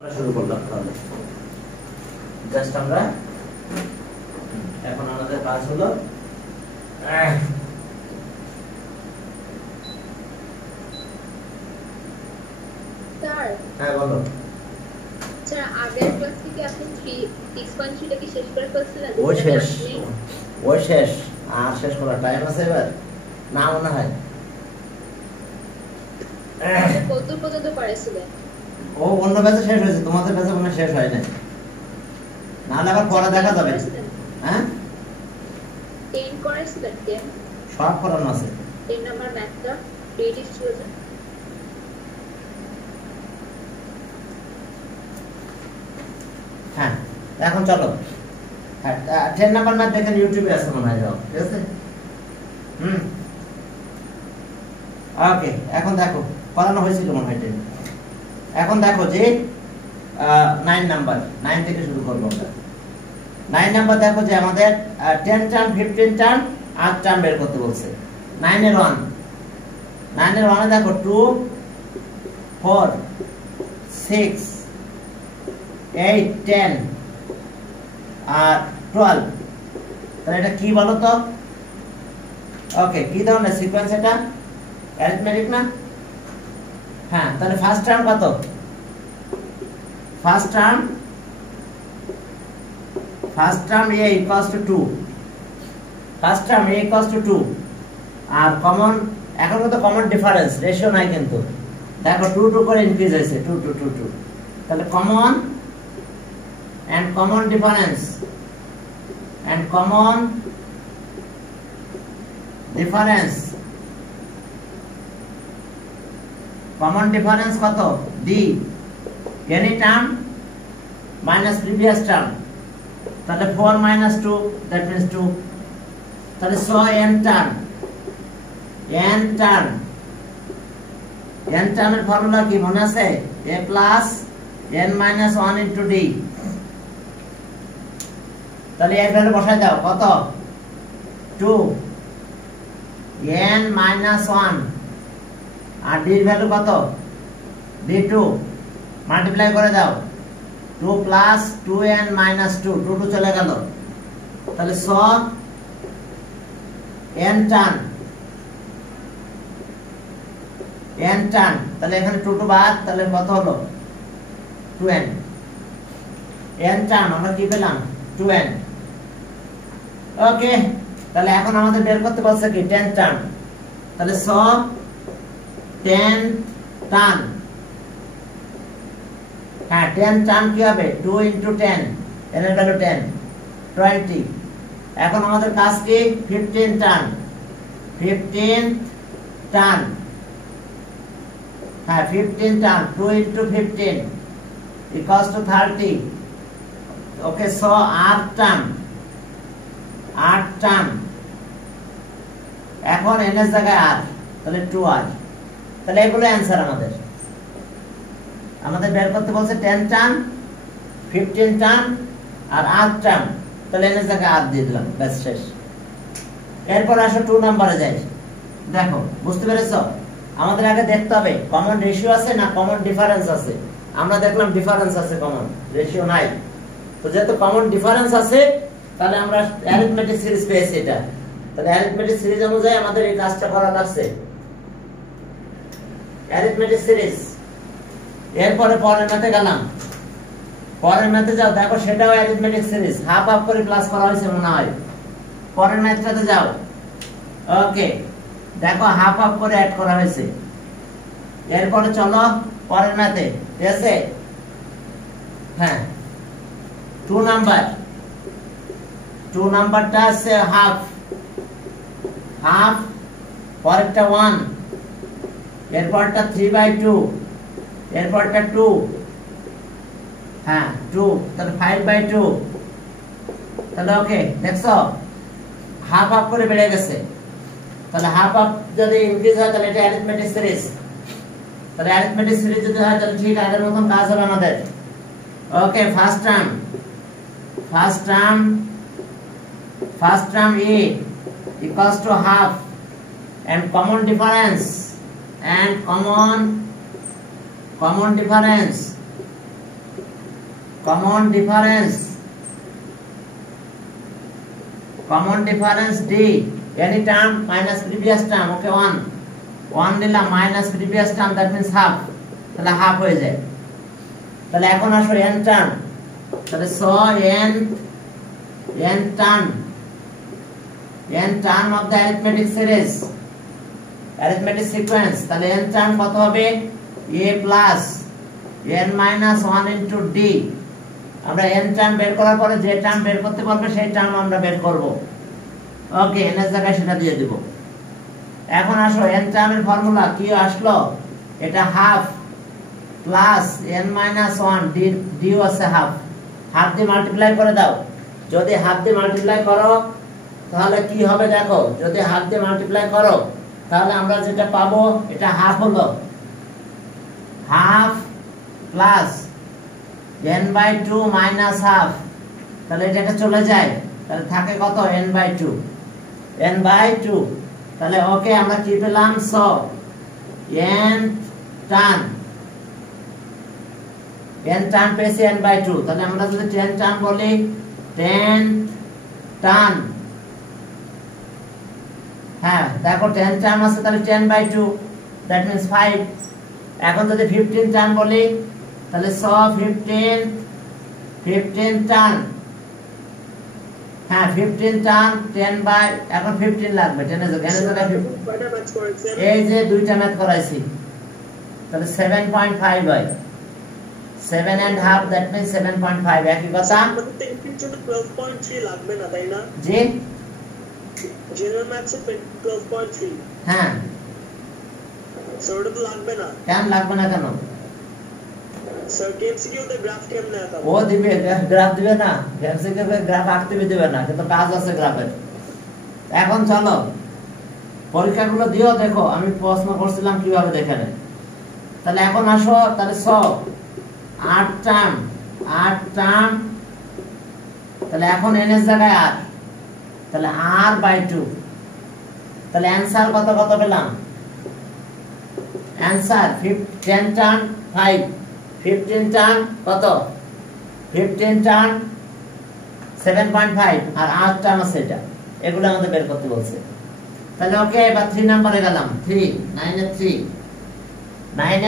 শুরু করলাম তাহলে জাস্ট আমরা এখন আমাদের কাজ হলো স্যার হ্যাঁ বলো স্যার আগের ক্লাস থেকে আপনি 6.3 টা কি শেষ করে ফেলছিলেন? ওই শেষ আর শেষ করার টাইম আছে এবার না মনে হয় কত পর্যন্ত পারেছিলেন? ও অন্য ব্যাচে শেষ হয়েছে তোমাদের ব্যাচে মনে শেষ হয় না নাহলে আবার পরে দেখা যাবে হ্যাঁ 10 করেছিলেন 10 সব করানো আছে 10 নাম্বার ম্যাথটা রেডি ছিল স্যার হ্যাঁ এখন চলো হ্যাঁ 10 নাম্বার ম্যাথ দেখেন ইউটিউবে আছে মনে হয় যাও ঠিক আছে ওকে এখন দেখো করানো হয়েছিল মনে হয় 10 এখন দেখো যে 9 নাম্বার 9 থেকে শুরু করব আমরা 9 নাম্বার দেখো যে আমাদের 10 টার্ম 15 টার্ম 8 টার্ম বের করতে বলছে 9 এর 1 9 এর 1 এ দেখো 2 4 6 8 10 আর 12 তাহলে এটা কি বলো তো ওকে কি ধরনের সিকোয়েন্স এটা অ্যারিথমেটিক না হ্যাঁ তাহলে ফার্স্ট টার্ম কত first term a equals to 2 first term a equals to 2 আর কমন এখন তো কমন ডিফারেন্স রেশিও নাই কিন্তু দেখো 2 2 করে ইনক্রিজ হইছে 2 2 2 2 তাহলে common and common difference common difference কত d any term minus previous term তাহলে 4 minus 2 that means 2 তাহলে so n term এর ফর্মুলা কি মনে আছে a plus n minus 1 into d তাহলে এর ভ্যালু বসাই দাও কত 2 n minus 1 আর d এর ভ্যালু কত d2 মাল্টিপ্লাই করে দাও 2 plus 2n minus 2 2 2 চলে গেল তাহলে so n টার্ম তাহলে এখানে 2 2 বাদ তাহলে কত হলো 2n n টার্ম আমরা কি পেলাম 2n ওকে তাহলে এখন আমাদের বের করতে বলছে কি 10 টার্ম তাহলে so 10 টার্ম হ্যাঁ 10 টার্ম কি হবে 2 into 10 এর ভ্যালু 10 20 এখন আমাদের কাজ কি 15 টার্ম হ্যাঁ 15 term 2 into 15 equals to 30 okay so 8 term এখন n এর জায়গায় r তাহলে 2r তাহলে এগুলো অ্যানসার আমাদের বের করতে বলছে 10 টার্ম 15 টার্ম আর 8 টার্ম তাহলে n এর জায়গায় r দিয়ে দিলাম ব্যাস শেষ এরপর আসো 2 নম্বরে যাই দেখো বুঝতে পেরেছো আমাদের আগে দেখতে হবে কমন রেশিও আছে না কমন ডিফারেন্স আছে আমরা দেখলাম ডিফারেন্স আছে কমন রেশিও নাই তো যেহেতু কমন ডিফারেন্স আছে তাহলে আমরা অ্যারিথমেটিক সিরিজ পেয়েছি এটা তাহলে অ্যারিথমেটিক সিরিজ অনুযায়ী আমাদের এই কাজটা করা লাগছে অ্যারিথমেটিক সিরিজ এরপরে পরের ম্যাথে গেলাম পরের ম্যাথে যাও দেখো সেটাও অ্যারিথমেটিক সিরিজ হাফ হাফ করে প্লাস করা হয়েছে মনে হয় পরের ম্যাথটাতে যাও ওকে দেখো হাফ হাফ করে অ্যাড করা হয়েছে এরপরে চলো পরের ম্যাথে ঠিক আছে হ্যাঁ 2 নাম্বারটা আছে হাফ পরেরটা 1 এরপরটা 3/2 এরপরটা 2 হ্যাঁ 2 তাহলে 5/2 তাহলে ওকে দেখছো হাফ করে বেড়ে গেছে তাহলে হাফ যদি ইনক্রিজ হয় তাহলে এটা অ্যারিথমেটিক সিরিজ তাহলে অ্যারিথমেটিক সিরিজ যদি হয় তাহলে ঠিক আগের মতন কাজ হবে আমাদের okay first term a equals to half and common difference common difference D, any term minus previous term, okay, 1 নিলাম minus previous term, that means half, তাহলে half হয়ে যায়। তাহলে এখন আসো n টার্ম, তাহলে so n term of the arithmetic series, arithmetic sequence, তাহলে n term কত হবে? a plus n minus 1 into d। আমরা n টার্ম বের করার পরে যে টার্ম বের করতে পারবে সেই টার্ম আমরা বের করব। ওকে, n এর জায়গায় সেটা দিয়ে দিব। এখন আসো n টার্মের ফর্মুলা কি আসলো? এটা half plus n minus 1 d আছে হাফ, হাফ দিয়ে মাল্টিপ্লাই করে দাও। যদি হাফ দিয়ে মাল্টিপ্লাই করো তাহলে কি হবে দেখো, যদি হাফ দিয়ে মাল্টিপ্লাই করো তাহলে আমরা যেটা পাবো এটা হাফ হলো, half plus n by 2 minus half, তাহলে এটা চলে যায়, তাহলে থাকে কত? n by 2, তাহলে ওকে আমরা কি পেলাম? সো n টার্ম পেয়েছি n by 2, তাহলে আমরা যদি 10 টার্ম বলি 10 টার্ম, হ্যাঁ দেখো 10 টার্ম আছে, তাহলে 10 by 2, that means 5। এখন যদি 15 টার্ম বলি তাহলে 15 টার্ম, হ্যাঁ 15 টার্ম 10 বাই, এখন 15 লাগবে, 10 এর জায়গায় এই যে দুইটা ম্যাথ করাইছি, তাহলে 7.5 হয়, 7 and half, that means 7.5, একই কথা। 12.3 লাগবে না তাই না? জি জেনারেল ম্যাথসে 12.3, হ্যাঁ সরটা তো লাগবে না। কেন লাগবে না কেন? স্যার কেএমসিকিউ তে গ্রাফ কেমনে আঁকাবো? ও দিবে, গ্রাফ দিবে না, কেএমসিকিউ তে গ্রাফ আঁকতে দিবে না, কিন্তু কাজ আছে গ্রাফের। এখন চলো পরীক্ষাগুলো দিও, দেখো আমি প্রশ্ন করছিলাম কিভাবে দেখে নেয়। তাহলে এখন আসো, তাহলে 8 টার্ম, তাহলে এখন n এর জায়গায় r, তাহলে r by 2, তাহলে অ্যানসার কত পেলাম? অ্যানসার 10 টার্ম 5, 15 টার্ম কত? 15 টার্ম 7.5, আর 8 টার্ম আছে, এটা এগুলো আমাদের বের করতে বলছে। তাহলে ওকে, এবার 3 নম্বরে গেলাম, 9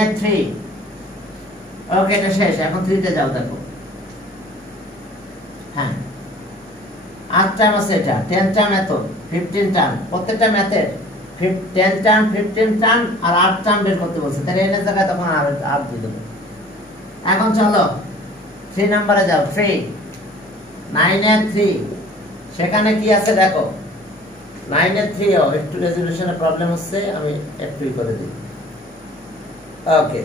এর 3, ওকে এটা শেষ। এখন 3 তে যাও, দেখো হ্যাঁ 8 টার্ম আছে, এটা 10 টার্ম, এত 15 টার্ম, প্রত্যেকটা ম্যাথের 10 টার্ম 15 টার্ম আর 8 টার্ম বের করতে বলছে, তাহলে এর জায়গায় তখন আর দিয়ে দেবো। এখন চলো 3 নম্বরে যাও, 9 এর 3, সেখানে কি আছে দেখো, 9 এর 3 একটু রেজোলিউশনের প্রবলেম হচ্ছে, আমি একটুই করে দিই। ওকে,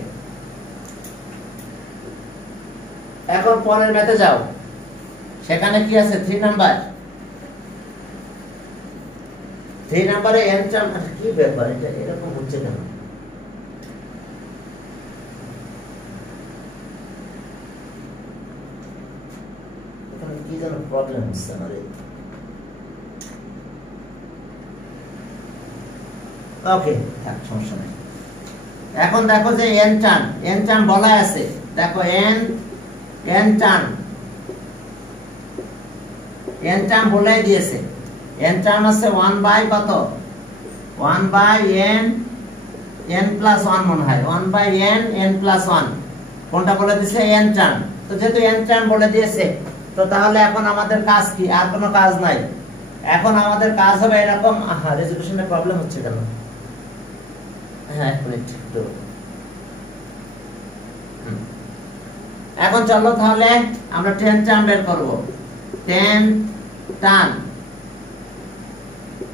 এখন পরের ম্যাথে যাও, সেখানে কি আছে? 3 নম্বরে n টার্ম, কি ব্যাপার এটা এরকম হচ্ছে কেন? এখানে কি যেন প্রবলেম হচ্ছে আমাদের। ওকে থাক, সমস্যা নাই। এখন দেখো যে n টার্ম বলা আছে, দেখো n টার্ম বলে দিয়েছে, n টার্ম আছে 1 বাই কত? 1 বাই n প্লাস 1 মনে হয়, 1 বাই n প্লাস 1, কোনটা বলে দিয়েছে? n term. তো যেহেতু n টার্ম বলে দিয়েছে, তো তাহলে এখন আমাদের কাজ কি? আর কোনো কাজ নাই। এখন আমাদের কাজ হবে এরকম, রেজোলিউশনের প্রবলেম হচ্ছে কেন? হ্যাঁ এক মিনিট, এখন চলো তাহলে আমরা 10 টার্ম বের করব। 10 টার্ম,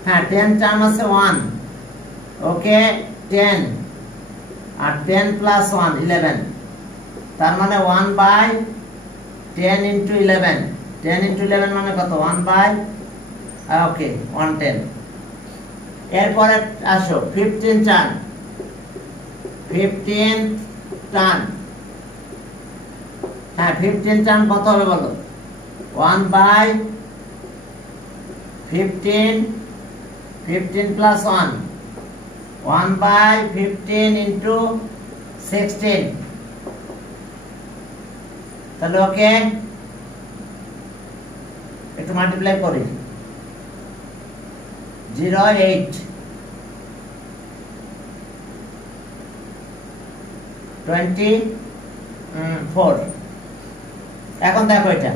হ্যাঁ 10 টার্ম আছে 1, ওকে 10 আর 10 প্লাস 1 11, তার মানে 1 বাই 10 ইন্টু 11, 10 ইন্টু 11 মানে কত? 1 বাই, ওকে 110। এরপরে আসো 15 টার্ম, 15 টার্ম, হ্যাঁ 15 টার্ম কত হবে বলো? 1 বাই 15 প্লাস 1, 1 বাই 15 ইন্টু 16, তাহলে ওকে একটু মাল্টিপ্লাই করি 0 8 24 এখন দেখো এটা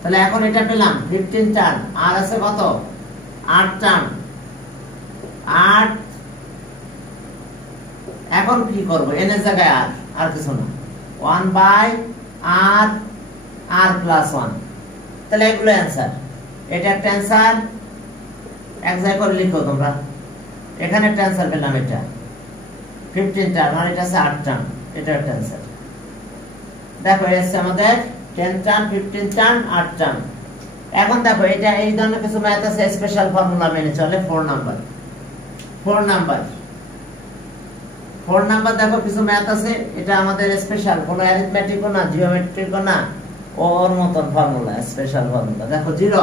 তাহলে এখন এটা পেলাম 15 টার্ম আর আছে কত 8 টার্ম 8 এখন কি করব n এর জায়গায় আর কিছু না 1 বাই r r প্লাস 1 তাহলে এগুলো অ্যানসার এটা একটা অ্যানসার এক জায়গায় করে লিখো তোমরা এখানে একটা অ্যানসার পেলাম এটা 15 টার্ম আর এটা আছে 8 টার্ম এটা একটা অ্যানসার দেখো এসে আমাদের 10 টার্ম 15 টার্ম 8 টার্ম এখন দেখো এটা এই ধরনের কিছু ম্যাথ আছে স্পেশাল ফর্মুলা মেনে চলে 4 নাম্বার দেখো কিছু ম্যাথ আছে এটা আমাদের স্পেশাল কোনো অ্যারিথমেটিকও না জিওমেট্রিকও না ওর মতন ফর্মুলা স্পেশাল ফর্মুলা দেখো 0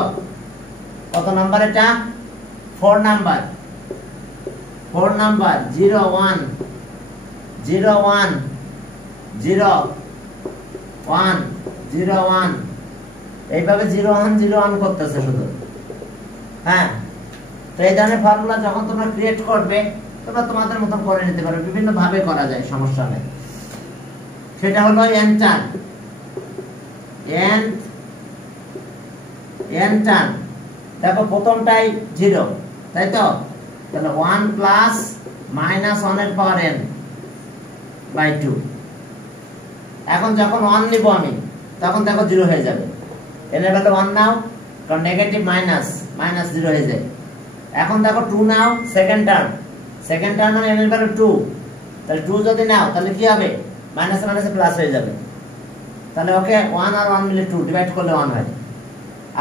কত নাম্বার এটা 4 নাম্বার 0 1 0 1 0 1 0 1 এইভাবে 0 1 0 1 করতেছে শুধু হ্যাঁ তো এই ধরনের ফর্মুলা যখন তোমরা ক্রিয়েট করবে তোমরা তোমাদের মতন করে নিতে পারো বিভিন্ন ভাবে করা যায় সমস্যা নেই সেটা হলো n টার্ম n টার্ম দেখো প্রথমটাই 0 তাই তো তাহলে 1 প্লাস মাইনাস 1 এর পাওয়ার n বাই 2 এখন যখন 1 নিব আমি তখন দেখো 0 হয়ে যাবে n এর ভ্যালু 1 নাও কারণ নেগেটিভ মাইনাস 0 হয়ে যায় এখন দেখো 2 নাও সেকেন্ড টার্ম মানে n এর ভ্যালু 2 তাহলে 2 যদি নাও তাহলে কি হবে মাইনাস মাইনাসে প্লাস হয়ে যাবে তাহলে ওকে 1 আর 1 মিলে 2 ডিভাইড করলে 1 হয়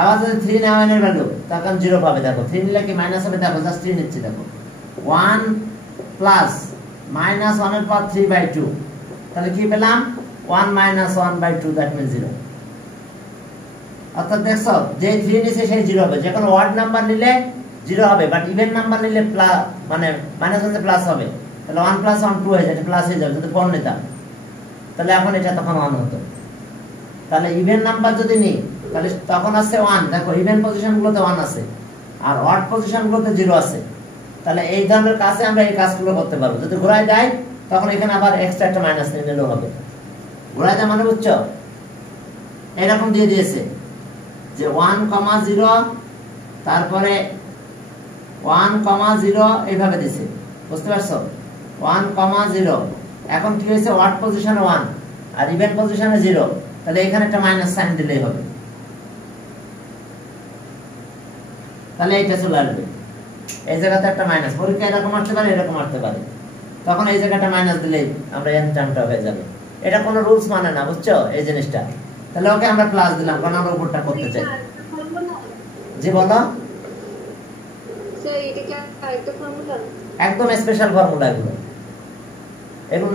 আবার যদি 3 নাও n এর ভ্যালু তখন 0 পাবে দেখো 3 নিলে কি মাইনাস হবে দেখো জাস্ট 3 নিচ্ছি দেখো 1 প্লাস মাইনাস 1 এর পাওয়ার 3 বাই 2 তাহলে কি পেলাম 1 মাইনাস 1 বাই 2 দ্যাট মিন্স 0 অর্থাৎ দেখছো যে 3 নিছে সেই 0 হবে যে কোনো ওয়ার্ড নাম্বার নিলে 0 হবে বাট ইভেন নাম্বার নিলে প্লাস মানে মাইনাস 1 প্লাস হবে তাহলে 1 প্লাস 1 2 হয়ে যাবে প্লাস হয়ে যাবে যদি 4 নিতাম তাহলে এখন এটা তখন 1 হতো তাহলে ইভেন নাম্বার যদি নিই তাহলে তখন আছে 1 দেখো ইভেন পজিশনগুলোতে 1 আছে আর অড পজিশনগুলোতে 0 আছে তাহলে এই ধরনের কাজে আমরা এই কাজগুলো করতে পারবো যদি ঘোরায় দেয় তখন এখানে আবার এক্সট্রা একটা মাইনাস নিলেও হবে ঘোরায় দেয় মানে বুঝছো এরকম দিয়ে দিয়েছে যে 1,0 তারপরে 1,0 এইভাবে দিছে বুঝতে পারছো 1,0 এখন কি হয়েছে ওয়াট পজিশনে 1 আর ইভেন পজিশনে 0 তাহলে এখানে একটা মাইনাস সাইন দিলেই হবে তাহলে এটা চলে আসবে এই জায়গাতে একটা মাইনাস পরীক্ষা এরকম আসতে পারে এরকম আসতে পারে তখন এই জায়গাটা মাইনাস দিলেই আমরা n টার্মটা হয়ে যাবে এটা কোনো রুলস মানে না বুঝছো এই জিনিসটা তাহলে ওকে আমরা প্লাস দিলাম কারণ আমরা উপরটা করতে চাই জি বলো স্যার এটা কি আরেকটা ফর্মুলা একদম স্পেশাল ফর্মুলা এগুলো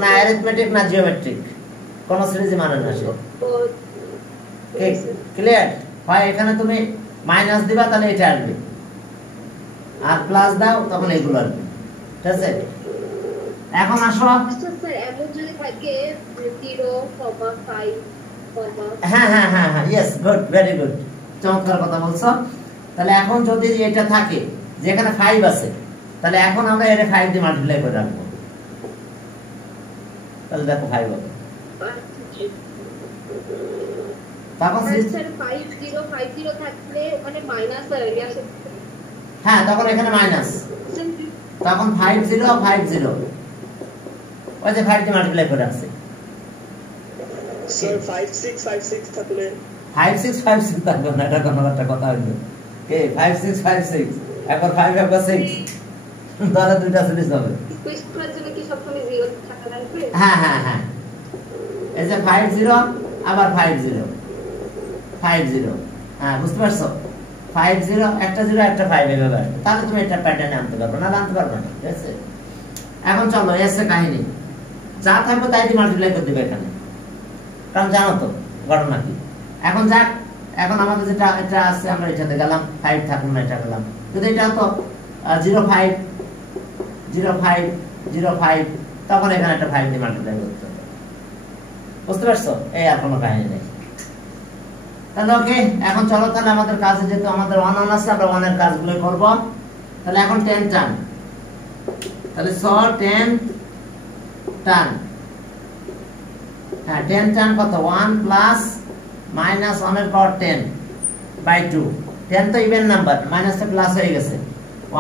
না অ্যারিথমেটিক না জিওমেট্রিক কোন সিরিজ মানে না সে ক্লিয়ার হয় এখানে তুমি মাইনাস দিবা তাহলে এটা আসবে আর প্লাস দাও তখন এগুলো আসবে ঠিক আছে এখন আসো আচ্ছা স্যার এমন যদি থাকে 0,5 হ্যাঁ ইয়েস গুড ভেরি গুড চমৎকার কথা বলছো তাহলে এখন যদি এটা থাকে যেখানে 5 আছে তাহলে এখন আমরা এর 5 দিয়ে মাল্টিপ্লাই করে রাখবো তাহলে দেখো 5 হবে তখন স্যার 5050 থাকলে ওখানে মাইনাস হয়ে গেছে হ্যাঁ তখন এখানে মাইনাস তখন 5050 ওই যে 5 দিয়ে মাল্টিপ্লাই করে রাখছে স্যার 5656 থাকলে 5656 থাকবে না এটা কোনো একটা কথা হইলো কে 5656 একবার 5 একবার 6 তাহলে দুইটা সিরিজ হবে ইকুয়েশন করার জন্য কি সবসময় 0 থাকা লাগবে হ্যাঁ এই যে 50 আবার 50 হ্যাঁ বুঝতে পারছো 50 একটা 0 একটা 5 এভাবে আসবে তাহলে তুমি এটা প্যাটার্নে আনতে পারবে না আনতে পারবে না ঠিক আছে এখন চলো এসে কাহিনী যা থাকবে তাই দিয়ে মাল্টিপ্লাই করে দিবে এখানে কারণ জানো তো ঘটনা কি এখন যাক এখন আমাদের যেটা এটা আছে আমরা এটাতে গেলাম 5 থাকলো না এটা গেলাম যদি এটা হতো 05 তখন এখানে একটা 5 দিয়ে মাল্টিপ্লাই করতে হবে বুঝতে পারছো এই আর কোনো কাহিনী নেই তাহলে ওকে, এখন চলো তাহলে আমাদের কাজে যেহেতু আমাদের 1 1 আছে আমরা 1 এর কাজগুলো করব। তাহলে এখন 10 টার্ন, তাহলে 10 টার্ন, হ্যাঁ 10 টার্ন কত 1 প্লাস মাইনাস 1 এর পাওয়ার 10 বাই 2। 10 তো ইভেন নাম্বার, মাইনাসটা প্লাস হয়ে গেছে,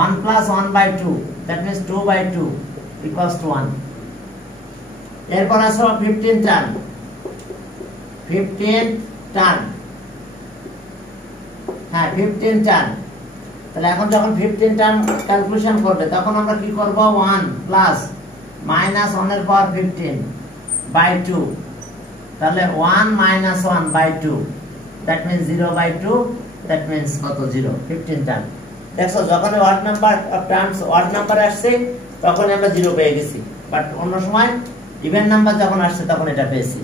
1 plus 1 by 2 that means 2 by 2 equals to 1। এরপর আসো 15 টার্ন, 15 টার্ন, হ্যাঁ 15 টার্ন। তাহলে এখন যখন 15 টার্ম ক্যালকুলেশন করবে তখন আমরা কি করব 1 প্লাস মাইনাস 1 এর পাওয়ার 15 বাই 2, তাহলে 1 minus 1 by 2 that means 0 by 2 that means কত 0। 15 টার্ম। দেখো যখন odd number of terms odd number আসছে তখন আমরা 0 পেয়ে গেছি, বাট অন্য সময় ইভেন নাম্বার যখন আসছে তখন এটা পেয়েছি।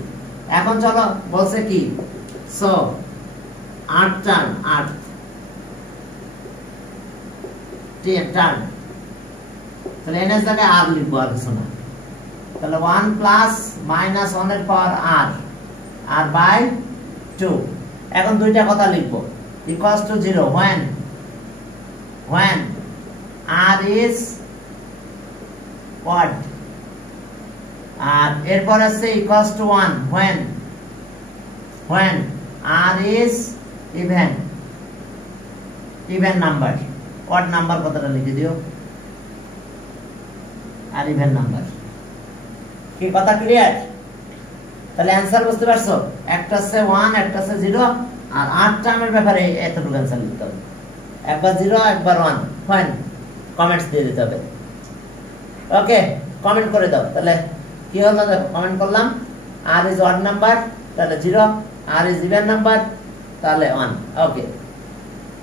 এখন চলো বলছে কি সো 8 টার্ন, 8 টার্ন, তাহলে n এর জায়গায় r লিখবো আর কিছু না। তাহলে 1 প্লাস মাইনাস 1 এর পাওয়ার r বাই 2। এখন দুইটা কথা লিখবো equals to 0 when r is odd, আর এরপর আছে equals to 1 when r is even number. odd number কথাটা লিখে দিও, আর ইভেন নাম্বার। কি কথা ক্লিয়ার? তাহলে অ্যানসার বুঝতে পারছো, একটা আছে 1 একটা আছে 0, আর 8 টার্মের ব্যাপারে এতটুকু অ্যানসার লিখতে হবে, একবার 0 একবার 1। ফাইন, কমেন্টস দিয়ে দিতে হবে। ওকে, কমেন্ট করে দাও। তাহলে কি হলো দেখো, কমেন্ট করলাম r ইজ অড নাম্বার তাহলে 0, r ইজ ইভেন নাম্বার তাহলে 1। ওকে,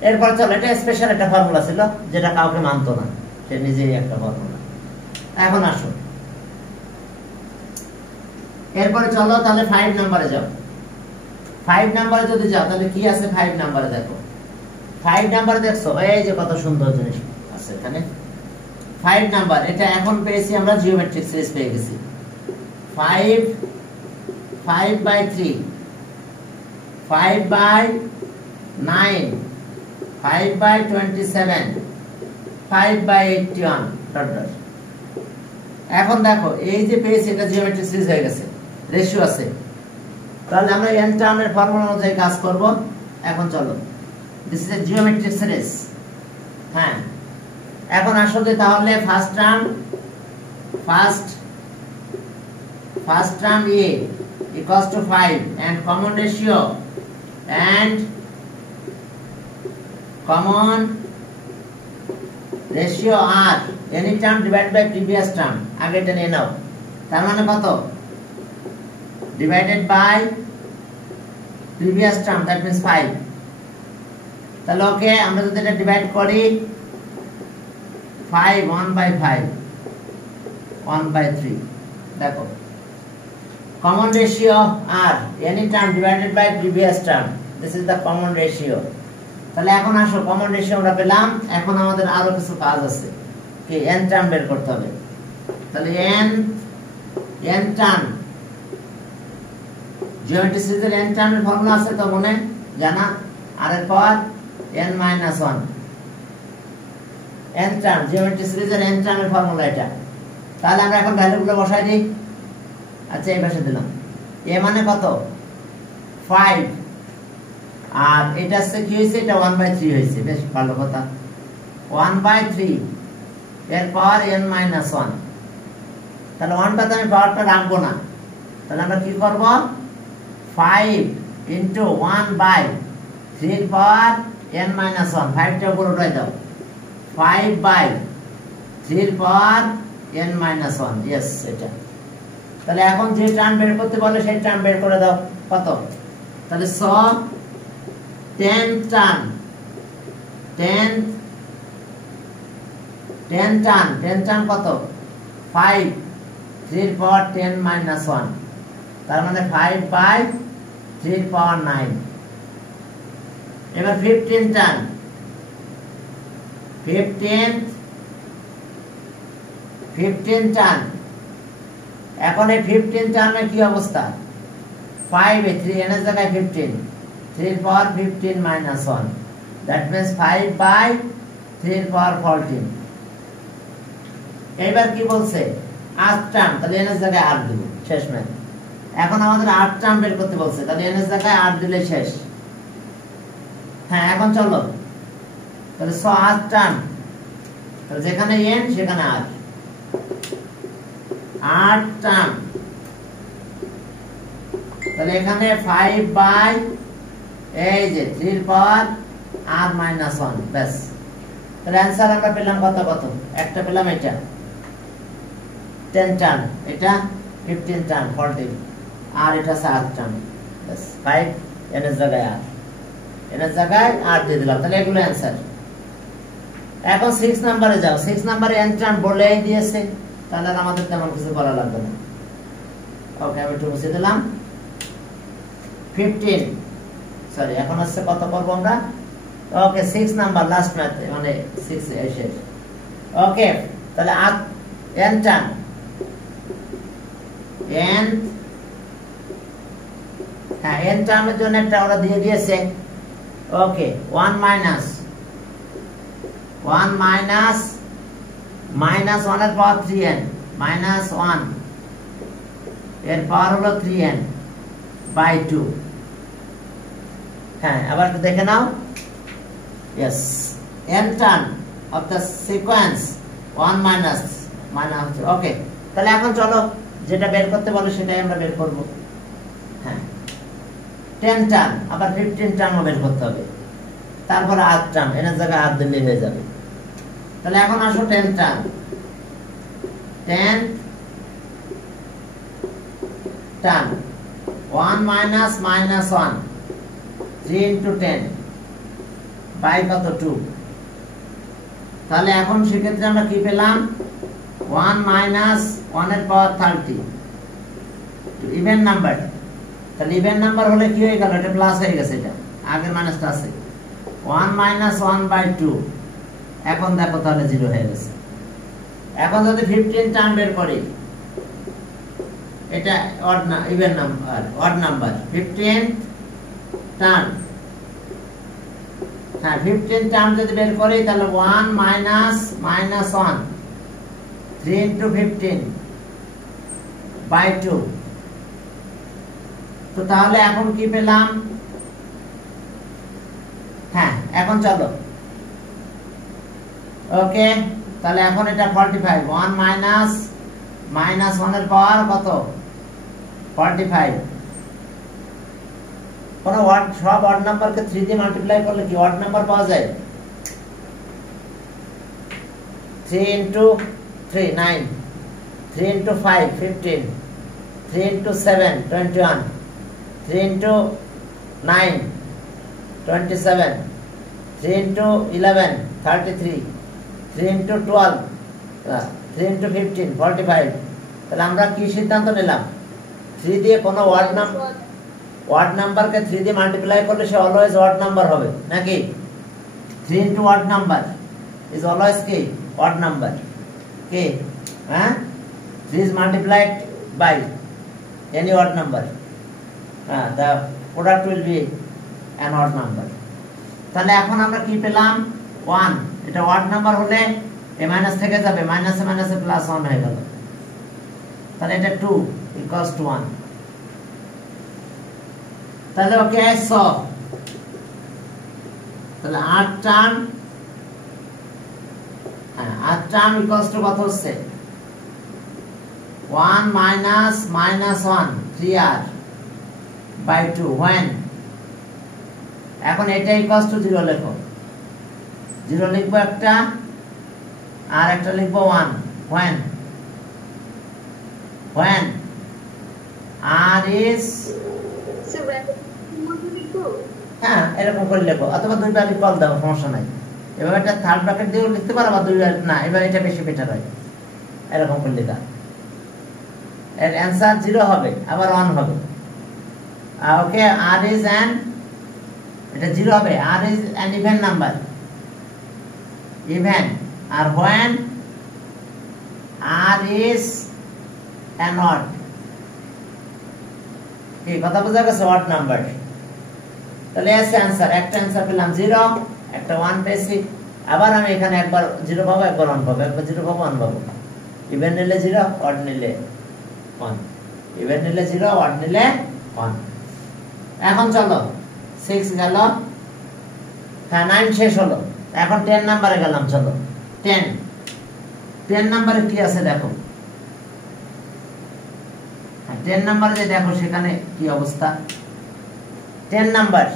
এরপর চলো এটা স্পেশাল একটা ফর্মুলা ছিল যেটা কাউকে মানতো না, সে নিজেই একটা ফর্মুলা। এখন আসো এরপরে চলো তাহলে 5 নম্বরে যাও। 5 নম্বরে যদি যাও তাহলে কি আছে 5 নম্বরে দেখো। 5 নম্বরে দেখছো এই যে কত সুন্দর জিনিস আছে এখানে। 5 নাম্বার এটা এখন পেয়েছি আমরা জিওমেট্রিক সিরিজ পেয়ে গেছি। 5 by 3, 5 by 9, 5 by 27, 5 by 81 dot dot. এখন দেখো এই যে পেয়েছি এটা জিওমেট্রিক সিরিজ হয়ে গেছে, রেশিও আছে। তাহলে আমরা n টার্মের ফর্মুলা অনুযায়ী কাজ করব। এখন চলো, this is a geometric series. হ্যাঁ, এখন আসলে তাহলে first term a equals to 5 and common ratio r any term divided by previous term, আগেটা নিয়ে নাও। তার মানে কত divided by previous term that means 5। তাহলে ওকে, আমরা যদি এটা ডিভাইড করি 5 1 by 5 1 by 3, দেখো common ratio r any term divided by previous term, this is the common ratio। তাহলে এখন আসো common ratio আমরা পেলাম, এখন আমাদের আরো কিছু কাজ আছে, কি n টার্ম বের করতে হবে। তাহলে n টার্ম জিওমেট্রিক সিরিজের n টার্মের ফর্মুলা আছে তো মনে জানা, r এর পাওয়ার n - 1। n টার্ম জিওমেট্রিক সিরিজের n টার্মের ফর্মুলা এটা। তাহলে আমরা এখন ভ্যালুগুলো বসাই দিই। আচ্ছা, এই পাশে দিলাম a মানে কত 5, আর এটা হচ্ছে কি হয়েছে, এটা 1/3 হয়েছে। বেশ ভালো কথা, 1/3 এর পাওয়ার n - 1। তাহলে 1টাতে আমি পাওয়ারটা রাখবো না, তাহলে আমরা কি করব 5 * 1/3 এর পাওয়ার n - 1, 5টা উপরে উঠাই দাও, 5/3 এর পাওয়ার n - 1। यस, এটা। তাহলে এখন যে টার্ম বের করতে বলে সেই টার্ম বের করে দাও কত। তাহলে 10 টার্ম 10 টার্ম কত 5 3 এর পাওয়ার 10 - 1, তার মানে 5/3 এর পাওয়ার 9। এবার 15 টার্ম 15 টার্ম। এখন এই 15 টার্মের কি অবস্থা, 5 3 এর জায়গায় 15 3 power 15 minus 1, that means 5 by 3 power 14. এবার কি বলছে 8 টার্ম, তাহলে n এর জায়গায় 8 দেব শেষ ম্যাথ। এখন আমাদের 8 টার্ম বের করতে বলছে, তাহলে n এর জায়গায় 8 দিলে শেষ। হ্যাঁ এখন চলো, তাহলে 8 টার্ম, তাহলে যেখানে n সেখানে 8 টার্ম, তাহলে এখানে 5 বাই এই যে 3 পাওয়ার r মাইনাস 1, ব্যাস। তাহলে অ্যানসার আমরা পেলাম কত কত, একটা পেলাম এটা 10 টার্ম, এটা 15 টার্ম 40, আর এটা 7 টার্ম, ব্যাস 5 n এর জায়গায় r, n এর জায়গায় r দিয়ে দিলাম, তাহলে এগুলো অ্যানসার। এখন 6 নম্বরে যাও, 6 নম্বরে n টার্ম বলেই দিয়েছে, তাহলে আর আমাদের তেমন কিছু করা লাগবে না। ওকে, আমি একটু মুছে দিলাম 15, সরি এখন হচ্ছে কত করব আমরা, ওকে 6 নাম্বার লাস্ট ম্যাথ, মানে 6 শেষ। ওকে, তাহলে n টার্ম, n হ্যাঁ n টার্মের জন্য একটা ওরা দিয়ে দিয়েছে। ওকে 1 মাইনাস মাইনাস 1 এর পাওয়ার 3n মাইনাস 1 এর পাওয়ার হলো 3n বাই 2। হ্যাঁ আবার একটু দেখে নাও, yes n term of the sequence 1 minus minus. Okay, তাহলে এখন চলো যেটা বের করতে বলো সেটাই আমরা বের করব। হ্যাঁ 10 টার্ম, আবার 15 টার্মও বের করতে হবে, তারপরে 8 টার্ম, n এর জায়গায় 8 দিলে হয়ে যাবে। তাহলে এখন আসো 10 term, 10 term 1 minus minus 1 3 into 10 by কত 2। তাহলে এখন সেক্ষেত্রে আমরা কি পেলাম 1 মাইনাস 1 এর পাওয়ার 30, ইভেন নাম্বার। তাহলে ইভেন নাম্বার হলে কি হয়ে গেল, এটা প্লাস হয়ে গেছে, এটা আগের মাইনাসটা আছে 1 মাইনাস 1 বাই 2। এখন দেখো তাহলে 0 হয়ে গেছে। এখন যদি 15 টার্ম বের করি, এটা অড না even number, odd number 15 term. হ্যাঁ 15 টার্ম যদি বের করি তাহলে 1 মাইনাস মাইনাস 1 3 into 15 বাই 2। তো তাহলে এখন কি পেলাম, হ্যাঁ এখন চলো ওকে, তাহলে এখন এটা 45, 1 মাইনাস মাইনাস 1 এর পাওয়ার কত 45। কোন ওয়ার্ড, সব ওয়ার্ড নাম্বারকে 3 দিয়ে মাল্টিপ্লাই করলে কি ওয়ার্ড নাম্বার পাওয়া যায়, 3 into 3 9, 3 into 5 15, 3 into 7 21, 3 into 9 27, 3 into 11 33, 3 into 12 3 into 15 45। তাহলে আমরা কি সিদ্ধান্ত নিলাম, 3 দিয়ে কোন ওয়ার্ড নাম্বারকে 3 দিয়ে মাল্টিপ্লাই করলে সে অলওয়েজ ওয়ার্ড নাম্বার হবে নাকি। 3 into odd number is always কি ওয়ার্ড নাম্বার কি, হ্যাঁ 3 is multiplied by any odd number, the product will be an odd number। তাহলে এখন আমরা কি পেলাম 1, এটা ওয়ার্ড নাম্বার হলে এ মাইনাস থেকে যাবে, মাইনাসে মাইনাসে প্লাস 1 হয়ে গেল, তাহলে এটা 2 equals to 1। তাহলে ওকে সো তাহলে 8 টার্ম, হ্যাঁ 8 টার্ম equals to কত হচ্ছে 1 minus minus 1 3r by 2 when, এখন এটা equals to 0 লেখো, 0 লিখবো একটা আর একটা লিখবো 1 when r is, হ্যাঁ এরকম করে লেখো, অথবা দুইবার কল দাও সমস্যা নাই। এবার একটা থার্ড ব্র্যাকেট দিয়েও লিখতে পারো বা দুইবার, না এবার এটা বেশি বেটার হয় এরকম করে লেখা। এর অ্যান্সার 0 হবে আবার 1 হবে। ওকে, r is an, এটা 0 হবে, r is an even number, even, R when r is an odd, কি কথা বোঝা গেছে, odd number। তাহলে এস অ্যানসার, একটা অ্যানসার পেলাম 0, একটা 1 পেয়েছি। আবার আমি এখানে একবার 0 পাবো, একবার 1 পাবো, একবার 0 পাবো, 1 পাবো। ইভেন নিলে 0, অড নিলে 1, ইভেন নিলে 0, অড নিলে 1। এখন চলো 6 গেল, হ্যাঁ 9 শেষ হলো। এখন 10 নম্বরে গেলাম, চলো 10 নম্বরে কি আছে দেখো। 10 নম্বরে যে দেখো সেখানে কি অবস্থা। 10 নাম্বার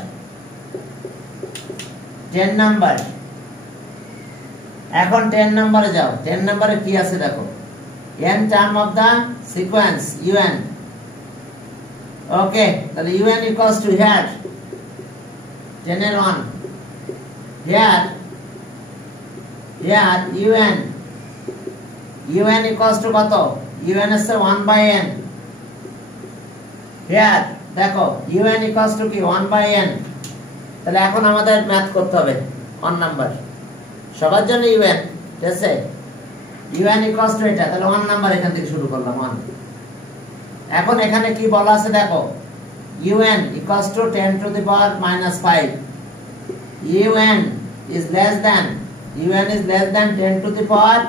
এখন 10 নম্বরে যাও। 10 নম্বরে কি আছে দেখো, n term of the sequence un। Okay, তাহলে un ইকুয়ালস টু হিয়ার 10 এর 1, হিয়ার un ইকুয়ালস টু কত, un আছে 1/n। হিয়ার দেখো un ইকুয়ালস টু কি 1/n। তাহলে এখন আমাদের ম্যাথ করতে হবে 1 নাম্বার সবার জন্য un, ঠিক আছে। un ইকুয়ালস টু এটা, তাহলে 1 নাম্বার এখান থেকে শুরু করলাম 1। এখন এখানে কি বলা আছে দেখো, un equals two 10 to the power -5। un is less than 10 to the power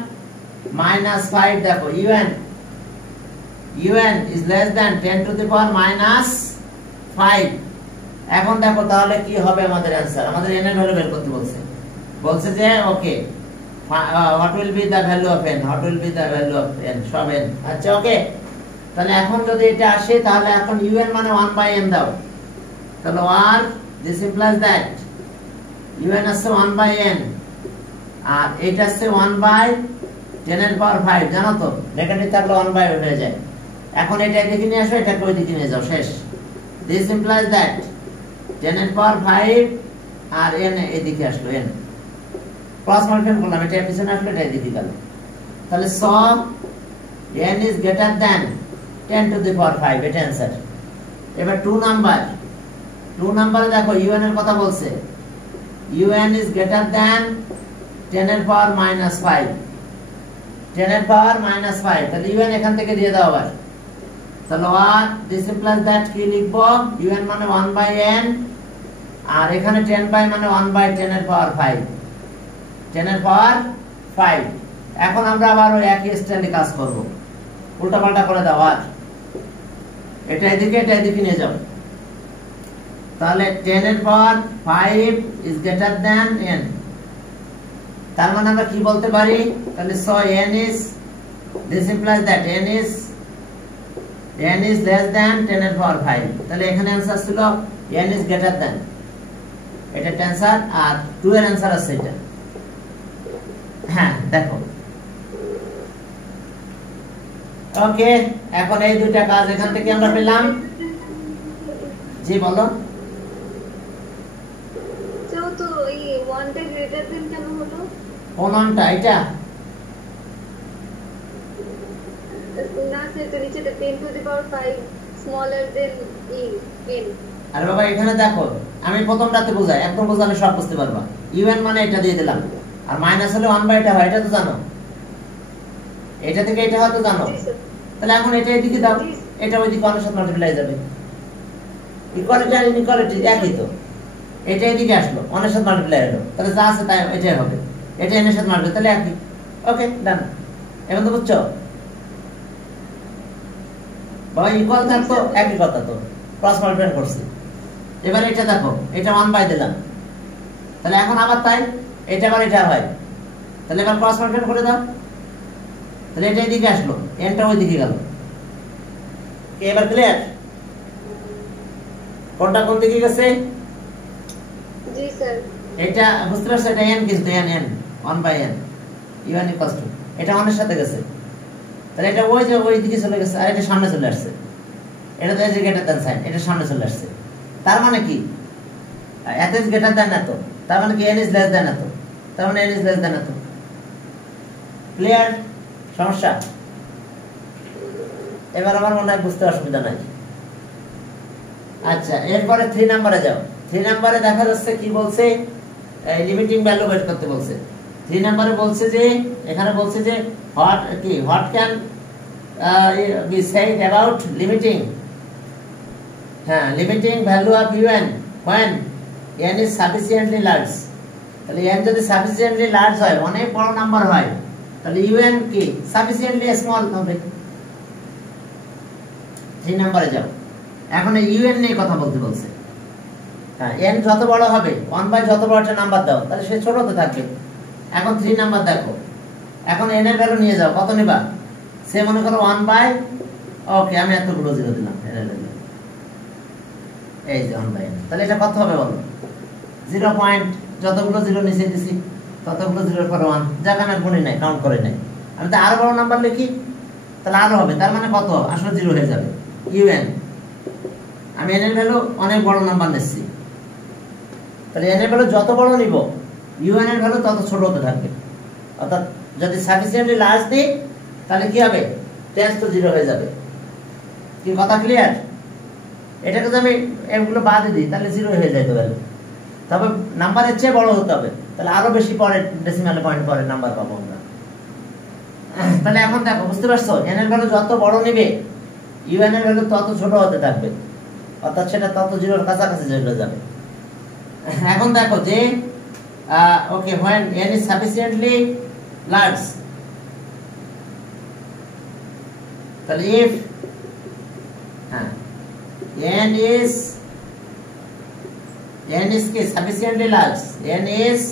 -5। দেখো un is less than 10 to the power -5। এখন দেখো তাহলে কি হবে আমাদের অ্যানসার। আমাদের n এর ভ্যালু বের করতে বলছে যে ওকে what will be the value of n, সব n। আচ্ছা ওকে, তাহলে এখন যদি এটা আসে তাহলে এখন un মানে 1/n দাও। তাহলে or this implies that un আছে 1/n আর এটা আছে 1/10 এর পাওয়ার 5। জানো তো নেগেটিভ থাকলে 1/8 হয়ে যায়। এখন এটা এদিকে নিয়ে আসো, এটা ওই দিকে নিয়ে যাও, শেষ। this implies that 10 এর পাওয়ার 5 আর n এদিকে আসলো, n ক্রস মাল্টিপ্লাই করলাম, এটা পিছনে আসলো, এটা এদিকে গেল। তাহলে so n is greater than 10 to the power 5, এটা অ্যানসার। এবার 2 নাম্বারে দেখো un এর কথা বলছে, un is greater than 10 এর পাওয়ার -5, 10 এর পাওয়ার -5। তাহলে un এখান থেকে দিয়ে দাও আবার। তাহলে what this implies that কি লিখবো, un মানে 1/n আর এখানে 10 বাই মানে 1/10 এর পাওয়ার 5, 10 এর পাওয়ার 5। এখন আমরা আবার ওই একই স্টাইলে কাজ করব, উল্টাপাল্টা করে দাও। আর এটা এদিকে নিয়ে যাও। তাহলে 10 এর পাওয়ার 5 is greater than n। তার মানে আমরা কি বলতে পারি, তাহলে so n is, this implies that n is less than 10 এর পাওয়ার 5। তাহলে এখানে आंसर ছিল n is greater than, এটা অ্যানসার। আর 2 এর आंसर আছে এটা। হ্যাঁ দেখো ওকে, এখন এই দুইটা কাজ এখান থেকে আমরা পেলাম। জি বলো। তো এই 1 টা গ্রেটার দেন কেন হলো? কোন অনটা এটা? না স্যার, তো নিচে 10 to the power 5 smaller than n। আরে বাবা এখানে দেখো, আমি প্রথমটাতে বোঝাই, একদম বোঝালে সব বুঝতে পারবা। un মানে এটা দিয়ে দিলাম, আর মাইনাস হলে 1/এটা হয়, এটা তো জানো। এটা থেকে এটা হয়তো জানো। তাহলে এখন এটা এদিকে দাও, এটা ওইদিকে অনেক সাথে মাল্টিপ্লাই যাবে। ইকুয়ালিটি আর ইনইকুয়ালিটি একই তো। এটা এদিকে আসলো, অনেক সাথে মাল্টিপ্লাই হলো, তাহলে যা আছে তাই এটাই হবে। এটা এর সাথে মাল্টিপ্লাই, তাহলে একই। ওকে ডান। এখন তো বুঝছো বাবা, ইকুয়াল থাকতো একই কথা, তো ক্রস মাল্টিপ্লাই করছি। এবার এটা দেখো, এটা 1/, দিলাম, তাহলে এখন আবার তাই এটা আবার এটা হয়, তাহলে এবার ক্রস মাল্টিপ্লাই করে দাও। তাহলে এটা এদিকে আসলো, এনটা ওই দিকে গেল। এবার ক্লিয়ার? কোনটা কোন দিকে গেছে? জি স্যার। এটা বুঝতে পারছো, এটা n কিন্তু n 1/n un equals two, এটা 1 এর সাথে গেছে, তাহলে এটা ওই দিকে চলে গেছে, আর এটা সামনে চলে আসছে। এটা তো এজ গ্রেটার দ্যান সাইন, এটা সামনে চলে আসছে। তার মানে কি, এত ইজ গ্রেটার দ্যান এত, তার মানে কি n ইজ লেস দ্যান এত, তার মানে n ইজ লেস দ্যান এত। ক্লিয়ার? সমস্যা? এবার আমার মনে হয় বুঝতে অসুবিধা নাই। আচ্ছা এরপরে 3 নম্বরে যাও। 3 নম্বরে দেখা যাচ্ছে কি বলছে, লিমিটিং ভ্যালু বের করতে বলছে। 3 নম্বরে বলছে যে, এখানে বলছে যে what can be said about limiting, হ্যাঁ limiting value of un when n is sufficiently large, তাহলে n যদি sufficiently large হয়, অনেক বড় নাম্বার হয়, তাহলে un কি sufficiently small হবে। 3 নম্বরে যাও। এখন এই un নিয়ে কথা বলতে বলছে। হ্যাঁ, n যত বড় হবে 1 যত বড় একটা নাম্বার দাও, তাহলে সে ছোট হতে থাকবে। এখন 3 নাম্বার দেখো। এখন n এর ভ্যালু নিয়ে যাও, কত নিবা? সে মনে করো 1 ওকে, আমি এতগুলো জিরো দিলাম n এর ভ্যালু, এই যে 1 তাহলে এটা কত হবে বলো? 0 পয়েন্ট, যতগুলো জিরো নিচে দিছি ততগুলো জিরোর পর 1, যাকে আমি গুণি নাই, কাউন্ট করে নাই। আমি তো আরো বড় নাম্বার লিখি, তাহলে আরো হবে, তার মানে কত? আসলে 0 হয়ে যাবে। un, আমি n এর ভ্যালু অনেক বড় নাম্বার নিচ্ছি, তাহলে n এর ভ্যালু যত বড় নিব un এর ভ্যালু তত ছোট হতে থাকবে। অর্থাৎ যদি সাফিসিয়েন্টলি লার্জ দিই, তাহলে কি হবে? টেন্ডস টু 0 হয়ে যাবে। কি কথা ক্লিয়ার? এটাকে যদি আমি এগুলো বাদ দিই, তাহলে 0 হয়ে যেতে পারে। তবে নাম্বারের চেয়ে বড় হতে হবে, তাহলে আরো বেশি পরে ডেসিমাল পয়েন্ট পরে নাম্বার পাবো আমরা। তাহলে এখন দেখো, বুঝতে পারছো? n এর ভ্যালু যত বড় নিবে un এর ভ্যালু তত ছোট হতে থাকবে, অর্থাৎ সেটা তত 0-র কাছাকাছি চলে যাবে। এখন দেখো যে ওকে, when n is sufficiently large, তাহলে if n is কি sufficiently large, n is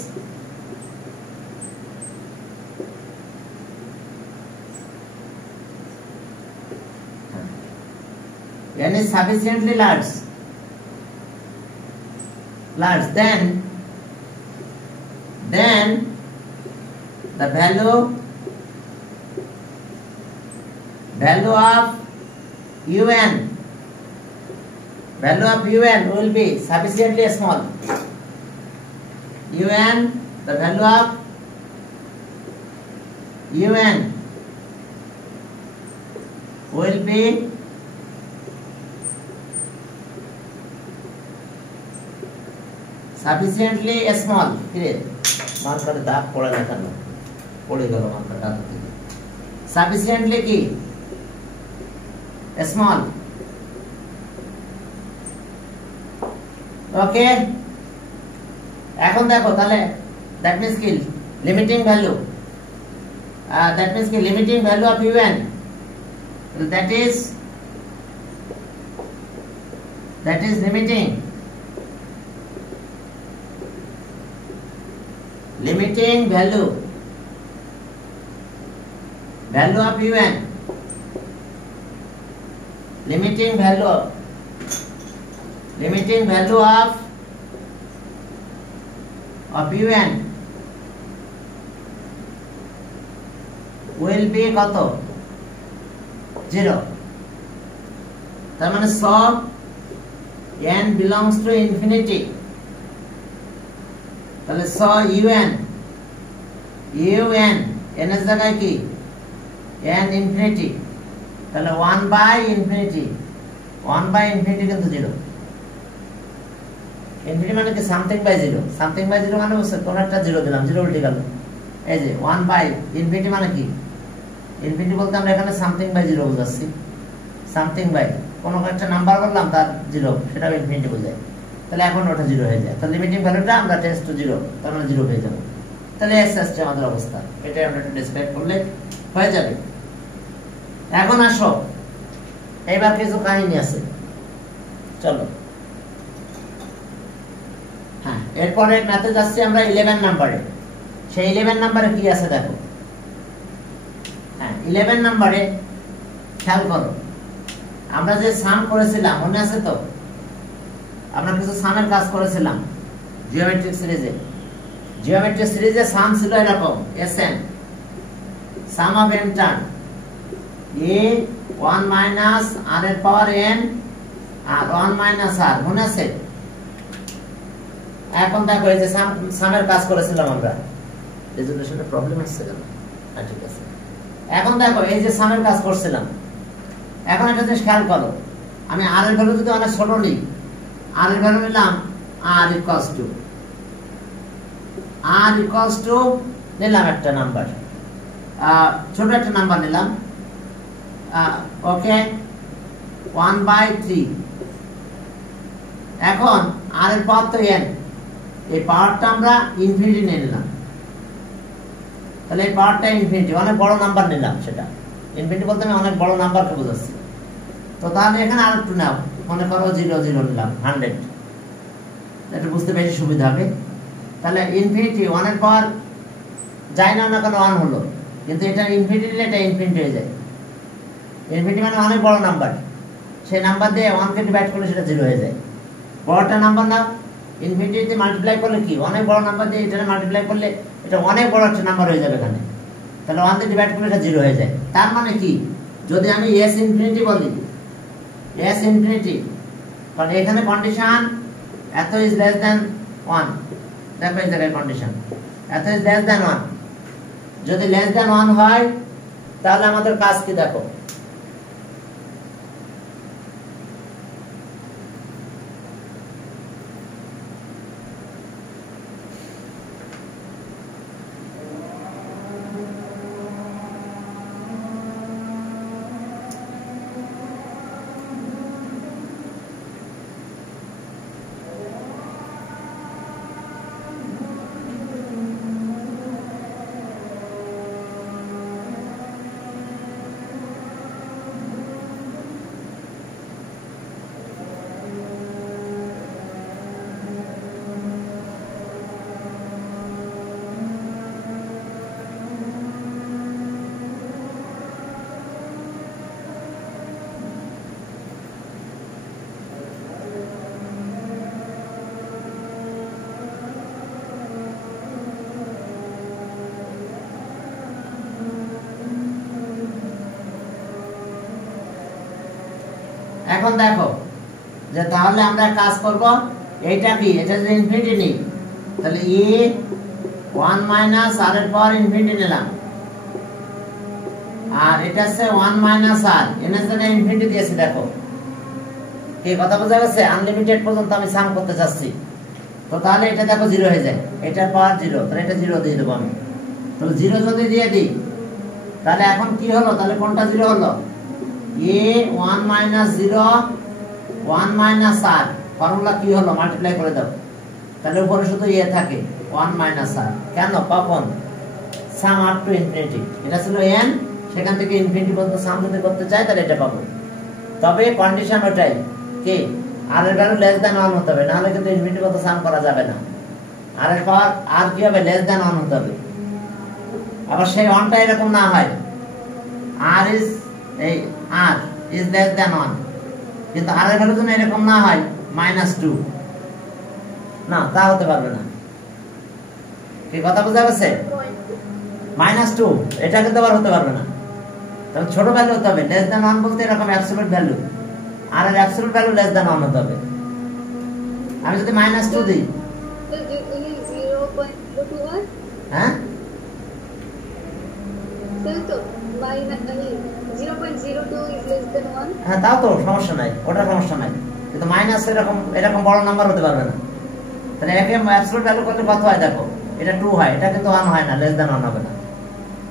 sufficiently large, then the value of un will be sufficiently small. The value of un will be sufficiently small. মার্কারে দাগ পড়ে না কেন? পড়ে গেল মার্কারটা। Sufficiently কি small. ওকে, এখন দেখো তাহলে দ্যাট মিন্স কি লিমিটিং ভ্যালু, দ্যাট মিন্স কি limiting value of un, that is limiting value of un, limiting value of un will be কত? 0। তার মানে so n belongs to infinity, তাহলে so un n এর জায়গায় কি n ইনফিনিটি, তাহলে 1/infinity কিন্তু 0। ইনফিনিটি মানে কি সামথিং বাই 0, সামথিং বাই 0 মানে হচ্ছে কোন একটা 0 দিলাম, 0 উল্টে গেল। এই যে 1/infinity মানে কি? ইনফিনিটি বলতে আমরা এখানে সামথিং বাই 0 বোঝাচ্ছি। সামথিং বাই কোন একটা নাম্বার বললাম তার 0, সেটাও ইনফিনিটি বোঝায়। তাহলে এখন ওটা 0 হয়ে যায়, তাহলে লিমিটিং ভ্যালুটা আমরা টেন্ডস টু 0, তার মানে 0 হয়ে যাবে। তাহলে এসএসটি আমাদের অবস্থা, এটা আমরা একটু ডেসক্রাইব করলে হয়ে যাবে। এখন আসো, এইবার কিছু কাহিনী আছে, চলো। হ্যাঁ, এরপরে ম্যাথে যাচ্ছি আমরা 11 নম্বরে। সেই 11 নম্বরে কি আছে দেখো। হ্যাঁ, 11 নম্বরে খেয়াল করো, আমরা যে সাম করেছিলাম মনে আছে তো? আমরা কিছু সামের কাজ করেছিলাম জিওমেট্রিক সিরিজে সাম ছিল এরকম, sn some of n term a 1 minus r এর পাওয়ার n আর 1 মাইনাস r, মনে আছে? এখন দেখো এই যে সামের কাজ করেছিলাম আমরা, রেজোলিউশনে প্রবলেম আসছে কেন? ঠিক আছে, এখন দেখো এই যে সামের কাজ করছিলাম। এখন একটা জিনিস খেয়াল করো, আমি r এর ভ্যালু যদি অনেক ছোট নিই, r এর ভ্যালু নিলাম r ইকুয়ালস টু নিলাম একটা নাম্বার, ছোট একটা নাম্বার নিলাম, ওকে 1/3। এখন r এর পাওয়ার তো n, এই পাওয়ারটা আমরা ইনফিনিটি নিয়ে নিলাম, তাহলে এই পাওয়ারটা ইনফিনিটি, অনেক বড় নাম্বার নিলাম, সেটা ইনফিনিটি বলতে আমি অনেক বড় নাম্বারকে বোঝাচ্ছি। তো তাহলে এখানে আর একটু নাও, মনে করো 0 0 নিলাম 100, এটা বুঝতে বেশি সুবিধা হবে। তাহলে ইনফিনিটি 1 এর পাওয়ার যায় না কেন 1 হলো, কিন্তু এটা ইনফিনিটি নিলে এটা ইনফিনিটি হয়ে যায়। ইনফিনিটি মানে অনেক বড় নাম্বার, সেই নাম্বার দিয়ে 1 কে ডিভাইড করলে সেটা 0 হয়ে যায়। বড়টা নাম্বার নাও, ইনফিনিটিতে মাল্টিপ্লাই করলে কি অনেক বড় নাম্বার দিয়ে এটা মাল্টিপ্লাই করলে এটা অনেক বড় একটা নাম্বার হয়ে যাবে এখানে, তাহলে 1 দিয়ে ডিভাইড করলে এটা 0 হয়ে যায়। তার মানে কি, যদি আমি s ইনফিনিটি বলি, s ইনফিনিটি, কারণ এখানে কন্ডিশন এত ইজ লেস দ্যান 1, দেখো এই জায়গায় কন্ডিশন এত ইজ লেস দ্যান 1, যদি লেস দ্যান 1 হয় তাহলে আমাদের কাজ কি দেখো, এখন দেখো যে তাহলে আমরা কাজ করব, এইটা কি, এটা যদি ইনফিনিটি নিই তাহলে e 1 মাইনাস r এর পাওয়ার ইনফিনিটি নিলাম, আর এটা হচ্ছে 1 মাইনাস r, এর জন্য ইনফিনিটি দিয়েছি। দেখো কি কথা বোঝা গেছে, আনলিমিটেড পর্যন্ত আমি সাম করতে চাচ্ছি। তো তাহলে এটা দেখো 0 হয়ে যায়, এটার পাওয়ার 0, তাহলে এটা 0 দিয়ে দেবো আমি। তো 0 যদি দিয়ে দিই তাহলে এখন কি হলো, তাহলে কোনটা 0 হলো, a 1 minus 0 1 minus r, formula কি হলো, মাল্টিপ্লাই করে দাও, তাহলে উপরে শুধু a থাকে 1 মাইনাস r। কেন, কখন, সাম আপ টু ইনফিনিটি, এটা ছিল n, সেখান থেকে ইনফিনিটি পর্যন্ত সাম যদি করতে চাই তাহলে এটা পাবো। তবে কন্ডিশন ওটাই কি, r এর ভ্যালু লেস দ্যান 1 হতে হবে, না হলে কিন্তু ইনফিনিটি পর্যন্ত সাম করা যাবে না। r এর পাওয়ার r কি হবে, লেস দ্যান 1 হতে হবে। আবার সেই 1টা এরকম না হয়, r ইজ এই r ইজ লেস দ্যান 1, কিন্তু r এর ভ্যালু যেন এরকম না হয় -2, না তা হতে পারবে না। কি কথা বোঝা গেছে, -2 এটা কিন্তু আবার হতে পারবে না, তবে ছোট ভ্যালু হতে হবে, লেস দ্যান 1 বলতে এরকম অ্যাবসলিউট ভ্যালু, আর এর অ্যাবসলিউট ভ্যালু লেস দ্যান 1 হতে হবে। আমি যদি -2 দিই, হ্যাঁ হ্যাঁ তাও তো সমস্যা নাই, ওটা সমস্যা নাই, কিন্তু মাইনাস এরকম বড় নাম্বার হতে পারবে না। তাহলে একে অ্যাবসলিউট ভ্যালু করলে কত হয় দেখো, এটা 2 হয়, এটা কিন্তু 1 হয় না, লেস দ্যান 1 হবে না।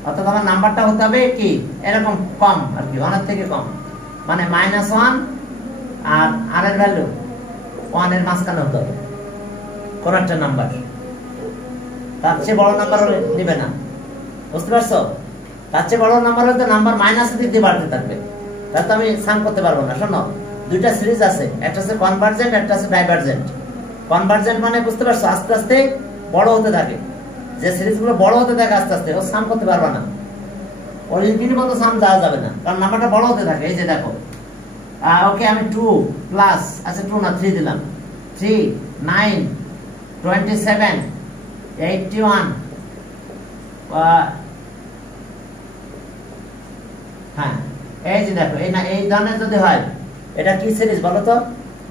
অর্থাৎ আমার নাম্বারটা হতে হবে কি এরকম কম আর কি, 1 এর থেকে কম, মানে -1 আর r এর ভ্যালু 1 এর মাঝখানে হতে হবে কোন একটা নাম্বার, তার চেয়ে বড় নাম্বার হলে নেবে না, বুঝতে পারছো? তার চেয়ে বড় নাম্বার হলে নাম্বার মাইনাসের দিক দিয়ে বাড়তে থাকবে, তাহলে তো আমি সাম করতে পারবো না। শোনো, দুইটা সিরিজ আছে, একটা হচ্ছে কনভার্জেন্ট, একটা হচ্ছে ডাইভার্জেন্ট। কনভার্জেন্ট মানে বুঝতে পারছো, আস্তে আস্তে বড় হতে থাকে, যে সিরিজগুলো বড় হতে থাকে আস্তে আস্তে, ও সাম করতে পারবে না, ওর ইনফিনিটি পর্যন্ত সাম যাওয়া যাবে না, কারণ নাম্বারটা বড় হতে থাকে। এই যে দেখো, ওকে আমি 2 প্লাস, আচ্ছা 2 না 3 দিলাম, 3 9 27 81, হ্যাঁ এই যে দেখো, এই ধরনের যদি হয়, এটা কি সিরিজ বলো তো,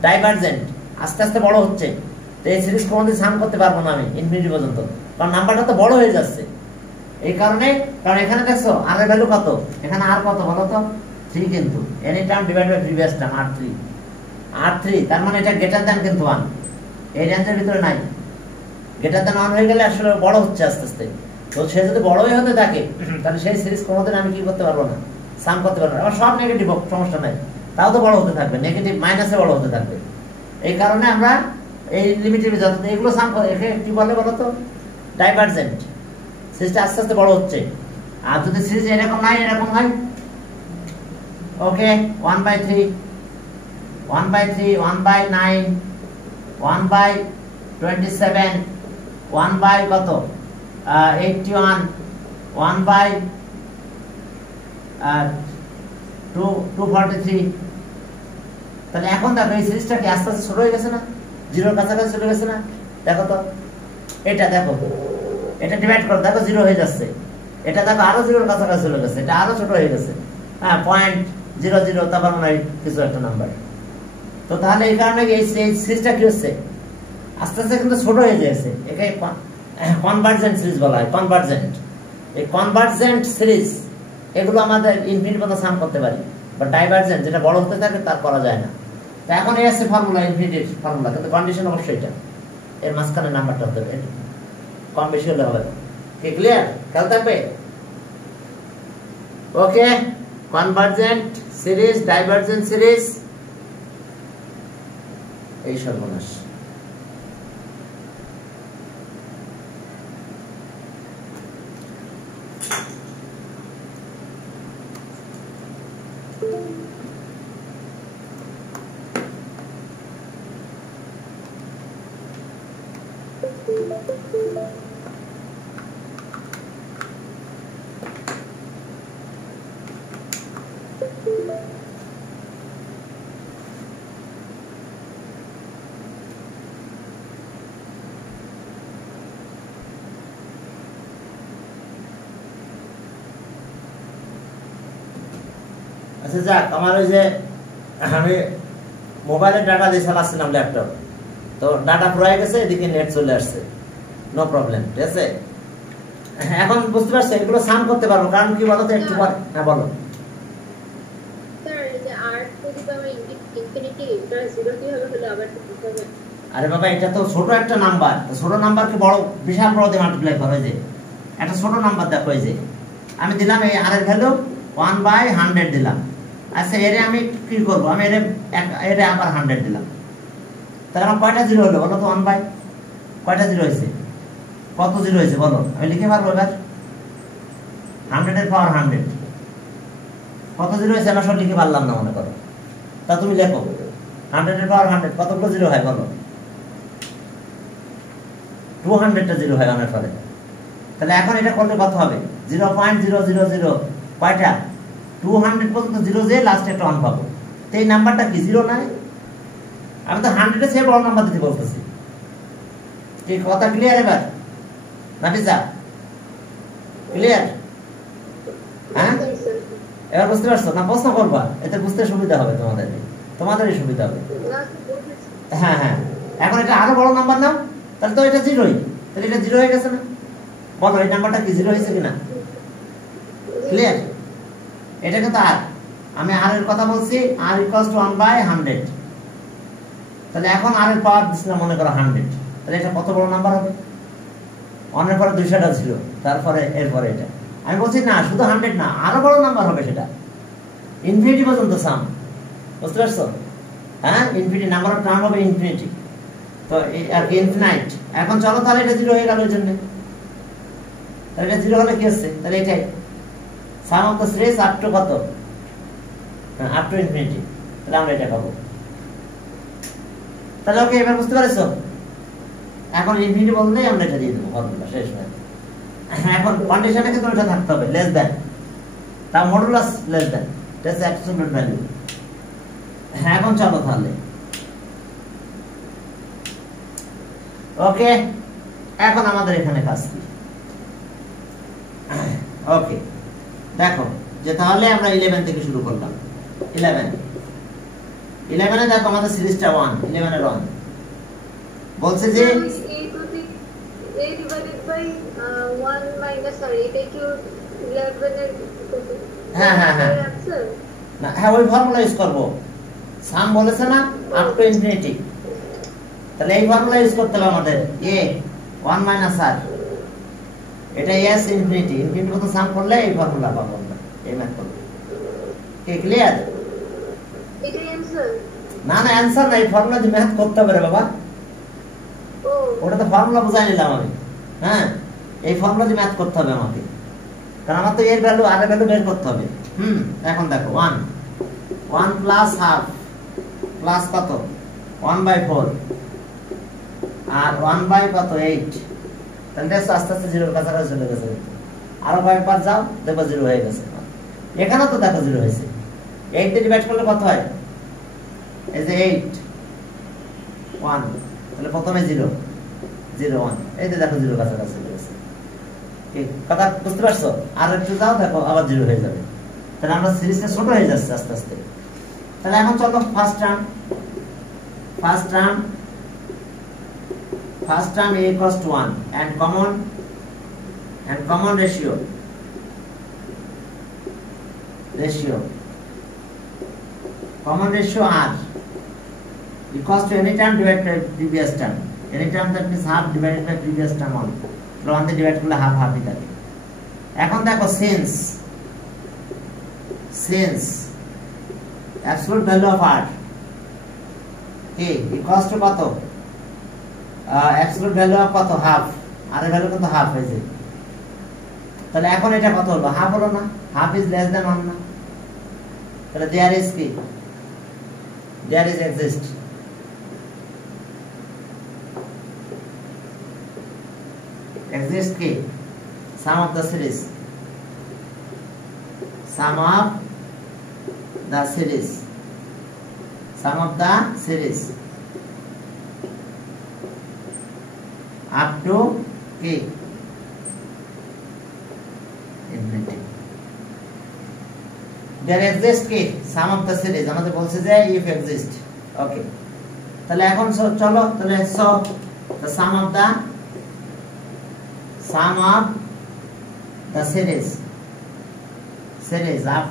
ডাইভার্জেন্ট, আস্তে আস্তে বড় হচ্ছে, তো এই সিরিজ কোনোদিন সাম করতে পারবো না আমি ইনফিনিটি পর্যন্ত, কারণ নাম্বারটা তো বড় হয়ে যাচ্ছে। এই কারণে, কারণ এখানে দেখছো r এর ভ্যালু কত, এখানে r কত বলো তো, 3, কিন্তু any term divide by previous term r3, তার মানে এটা গ্রেটার দ্যান কিন্তু 1, এই রেঞ্জের ভিতরে নাই, গ্রেটার দ্যান 1 হয়ে গেলে আসলে বড় হচ্ছে আস্তে আস্তে। তো সে যদি বড়ই হতে থাকে তাহলে সেই সিরিজ কোনোদিন আমি কি করতে পারবো না, সাম করতে পারবো না। আবার সব নেগেটিভ হোক সমস্যা নাই, তাও তো বড় হতে থাকবে, নেগেটিভ মাইনাসে বড় হতে থাকবে। এই কারণে আমরা এই লিমিটের যত এগুলো সাম একে কি বলে বলো তো, ডাইভারজেন্ট। সিরিজটা আস্তে আস্তে বড় হচ্ছে। আর যদি সিরিজ এরকম নাই এরকম হয়, ওকে 1/3 1/3 1/9 1/27 1 কত 81 1/243। তাহলে এখন দেখো এই সিরিজটা কি আস্তে আস্তে ছোট হয়ে গেছে না, জিরোর কাছাকাছি চলে গেছে না? দেখো তো এটা, দেখো এটা ডিভাইড করো, দেখো জিরো হয়ে যাচ্ছে। এটা দেখো আরো জিরোর কাছাকাছি চলে গেছে, এটা আরো ছোট হয়ে গেছে। হ্যাঁ 0.00 তারপর মনে হয় কিছু একটা নাম্বার। তো তাহলে এই কারণে এই সিরিজটা কি হচ্ছে, আস্তে আস্তে কিন্তু ছোট হয়ে যাচ্ছে। একে কনভার্জেন্ট সিরিজ বলা হয়, কনভার্জেন্ট। এই কনভার্জেন্ট সিরিজ এগুলো আমাদের ইনফিনিটি পর্যন্ত সাম করতে পারি, বা ডাইভারজেন্ট যেটা বড় হতে থাকে তার করা যায় না। তো এখন এই আছে ফর্মুলা, ইনফিনিটির ফর্মুলা, কিন্তু কন্ডিশন অবশ্যই এটা, এর মাঝখানে নাম্বারটা হতে হবে, কম বেশি হলে হবে। কি ক্লিয়ার? খেয়াল থাকবে? ওকে, কনভার্জেন্ট সিরিজ, ডাইভারজেন্ট সিরিজ, এই সর্বনাশ। আচ্ছা যাক, আমার ওই যে আমি মোবাইলের ডাটা দিয়ে চালাচ্ছিলাম ল্যাপটপ, তো ডাটা ফুরাই গেছে, এদিকে নেট চলে আসছে, নো প্রবলেম, ঠিক আছে। এখন বুঝতে পারছো এগুলো সাম করতে পারবো, কারণ কি বলতো একটু পর। হ্যাঁ বলো। স্যার এই যে r যদি আমরা ইনফিনিটি এটা 0 কিভাবে হলো আবার কি হবে? আরে বাবা এটা তো ছোট একটা নাম্বার, তো ছোট নাম্বারকে বড় বিশাল বড় দিয়ে মাল্টিপ্লাই করা, যে একটা ছোট নাম্বার দেখো, এই যে আমি দিলাম এই r এর ভ্যালু 1/100 দিলাম। আচ্ছা এর আমি কি করব, আমি এর আবার 100 দিলাম, তাহলে আমার কয়টা জিরো হলো বলো তো? 1 বাই কয়টা জিরো হয়েছে, কত জিরো হয়েছে বলো, আমি লিখে পারবো এবার? 100 এর পাওয়ার 100 কত জিরো হয়েছে আমরা সব লিখে পারলাম না মনে করো। তা তুমি লেখো 100 এর পাওয়ার 100 কতগুলো জিরো হয় বলো? 200টা জিরো হয় অনেক ফলে। তাহলে এখন এটা করলে কত হবে? 0.000 কয়টা? 200 পর্যন্ত জিরো যে লাস্টে একটা 1 পাবো। তো এই নাম্বারটা কি জিরো নাই? আমি তো 100 এর চেয়ে বড় নাম্বার দিতে বলতেছি। এই কথা ক্লিয়ার এবার নাফিসা? ক্লিয়ার? হ্যাঁ এবার বুঝতে পারছো না? প্রশ্ন করবা, এতে বুঝতে সুবিধা হবে তোমাদের, তোমাদেরই সুবিধা হবে। হ্যাঁ হ্যাঁ, এখন এটা আরো বড় নাম্বার নাও, তাহলে তো এটা জিরোই, তাহলে এটা জিরো হয়ে গেছে না? বলো এই নাম্বারটা কি জিরো হয়েছে কিনা? ক্লিয়ার? এটা কিন্তু আর আমি আর এর কথা বলছি, r = 1/100। তাহলে এখন r এর পাওয়ার দিছিলাম মনে করো 100, তাহলে এটা কত বড় নাম্বার হবে? 1 এর পরে 200টা ছিল, তারপরে এরপরে এটা আমি বলছি না, শুধু 100 না, আরো বড় নাম্বার হবে, সেটা ইনফিনিটি পর্যন্ত সাম। বুঝতে পারছো? হ্যাঁ ইনফিনিটি, নাম্বার অফ টার্ম হবে ইনফিনিটি, তো ইনফিনাইট। এখন চলো তাহলে এটা জিরো হয়ে গেল, এর জন্য তাহলে এটা জিরো হলে কি হচ্ছে? তাহলে এটাই sum of the series up to কত? Up to infinity. তাহলে আমরা এটা পাবো। তাহলে ওকে, এবার বুঝতে পারছো? এখন ইনফিনিটি বললেই আমরা এটা দিয়ে দেবো, ফর্মুলা শেষ হয়ে। এখন কন্ডিশনে কিন্তু এটা থাকতে হবে, লেস দ্যান, তা modulus less than, that's absolute value. এখন চলো তাহলে, ওকে এখন আমাদের এখানে কাজ কি? ওকে দেখো যে তাহলে আমরা 11 থেকে শুরু করলাম। 11 এ দেখো আমাদের সিরিজটা 1, 11 এর 1 বলছে যে a divided by 1 minus sorry এটা কি 11 এর? হ্যাঁ হ্যাঁ হ্যাঁ না, হ্যাঁ ওই ফর্মুলা ইউজ করব। সাম বলেছে না আপ টু ইনফিনিটি, তাহলে এই ফর্মুলা ইউজ করতে হবে আমাদের। a 1 minus r, এটা s ইনফিনিটি, ইনফিনিটি কত সাম করলে এই ফর্মুলা পাবো আমরা, এই ম্যাথ করব। কি ক্লিয়ার? এটা অ্যানসার না না অ্যানসার না, এই ফর্মুলা যে ম্যাথ করতে হবে রে বাবা। ওটা তো ফর্মুলা বুঝাই নিলাম আমি। হ্যাঁ, এই ফর্মুলা দিয়ে ম্যাথ করতে হবে আমাকে, কারণ আমার তো এর ভ্যালু আর এর ভ্যালু বের করতে হবে। এখন দেখো 1 প্লাস হাফ প্লাস কত 1/4 আর 1 কত 8, তাহলে আস্তে আস্তে জিরোর কাছাকাছি চলে গেছে। আরো কয়েকবার যাও দেখো জিরো হয়ে গেছে। এখানে তো দেখো জিরো হয়েছে। 8 দিয়ে ডিভাইড করলে কত হয়? এই যে 8 1, তাহলে প্রথমে 0 0 1, এই যে দেখো জিরোর কাছাকাছি চলে গেছে। কথা বুঝতে পারছো? আর একটু যাও দেখো আবার জিরো হয়ে যাবে। তাহলে আমরা সিরিজটা ছোট হয়ে যাচ্ছে আস্তে আস্তে। তাহলে এখন চলো first term a equals to 1 and common ratio r equals to any term divided by previous term. Any term that means half divided by previous term 1. তাহলে 1 দিয়ে ডিভাইড করলে হাফ হাফই থাকে। এখন দেখো since absolute value of r a equals to কত absolute value of কত half, আর এর value কত হাফ হয়েছে। তাহলে এখন এটা কত হলো? হাফ হলো না? হাফ ইজ লেস দ্যান 1 না? তাহলে there is exist কি sum of the series up to কি infinity. there exists কি sum of the series, আমাদের বলছে যে if exist। ওকে, তাহলে এখন চলো তাহলে the sum of the series up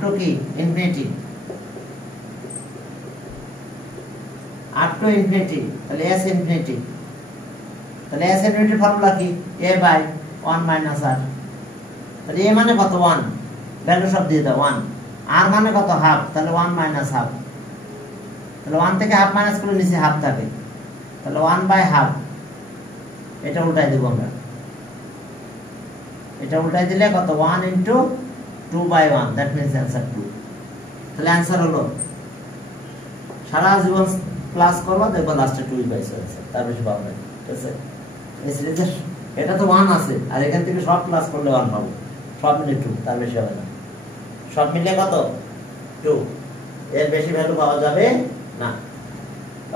to কি infinity, up to infinity, তাহলে s infinity, তাহলে s infinity ফর্মুলা কি a by 1 minus r। তাহলে a মানে কত 1, ভ্যালু সব দিয়ে দাও 1, r মানে কত হাফ, তাহলে 1 minus half, তাহলে 1 থেকে হাফ মাইনাস করলে নিচে হাফ থাকে, তাহলে 1/2। এটা উল্টাই দেব আমরা, এটা উল্টাই দিলে কত 1 into 2/1, দ্যাট মিন্স অ্যান্সার 2। তাহলে অ্যান্সার হলো সারা জীবন ক্লাস করবো দেখবো লাস্টে 2 পাইছো, তার বেশি পাবো না। ঠিক আছে, এই সিরিজের এটা তো 1 আছে, আর এখান থেকে সব ক্লাস করলে 1 পাবো, সব মিলে 2, তার বেশি হবে না। সব মিলে কত 2, এর বেশি ভ্যালু পাওয়া যাবে না।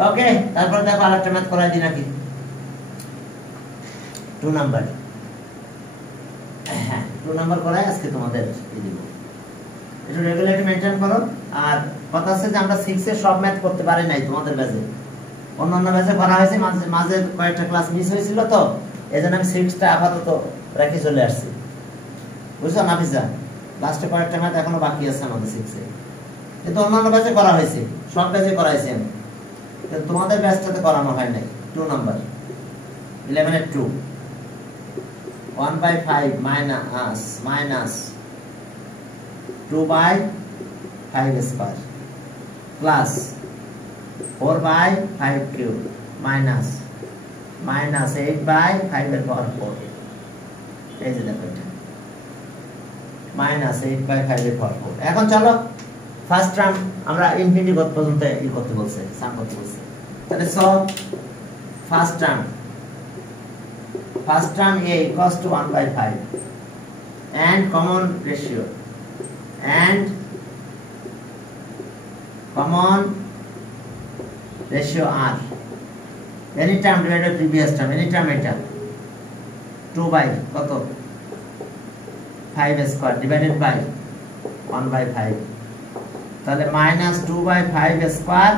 ওকে, তারপর দেখো আরেকটা ম্যাথ করাই দিই নাকি, 2 নাম্বার। হ্যাঁ, 2 নাম্বার করাই আজকে তোমাদের দিব। একটু রেগুলারিটি মেইনটেইন করো। আর কথা আছে যে আমরা 6 এর সব ম্যাথ করতে পারি নাই তোমাদের ব্যাচে, অন্যান্য ব্যাচে করা হয়েছে, মাঝে কয়েকটা ক্লাস মিস হয়েছিল, তো এজন্য আমি 6টা আপাতত রেখে চলে আসছি। বুঝছো নাফিসা? লাস্টে কয়েকটা ম্যাথ এখনো বাকি আছে আমাদের 6 এ, কিন্তু অন্যান্য ব্যাচে করা হয়েছে, সব ব্যাচে করাইছি আমি, কিন্তু তোমাদের ব্যাচটাতে করানো হয় নাই। 2 নাম্বার 11 এর 2, 1/5 minus 2/5 square plus 4/5 cube minus 8/5 এর পাওয়ার 4। এই যে দেখো এটা -8/5 এর পাওয়ার 4। এখন চলো ফার্স্ট টার্ম আমরা ইনফিনিটি পর্যন্ত করতে বলছে, সাম করতে বলছে। তাহলে first term a equals to 1/5 and common ratio r, any term divided by previous term, any term এটা 2/5 square divided by 1/5, তাহলে -2/5 square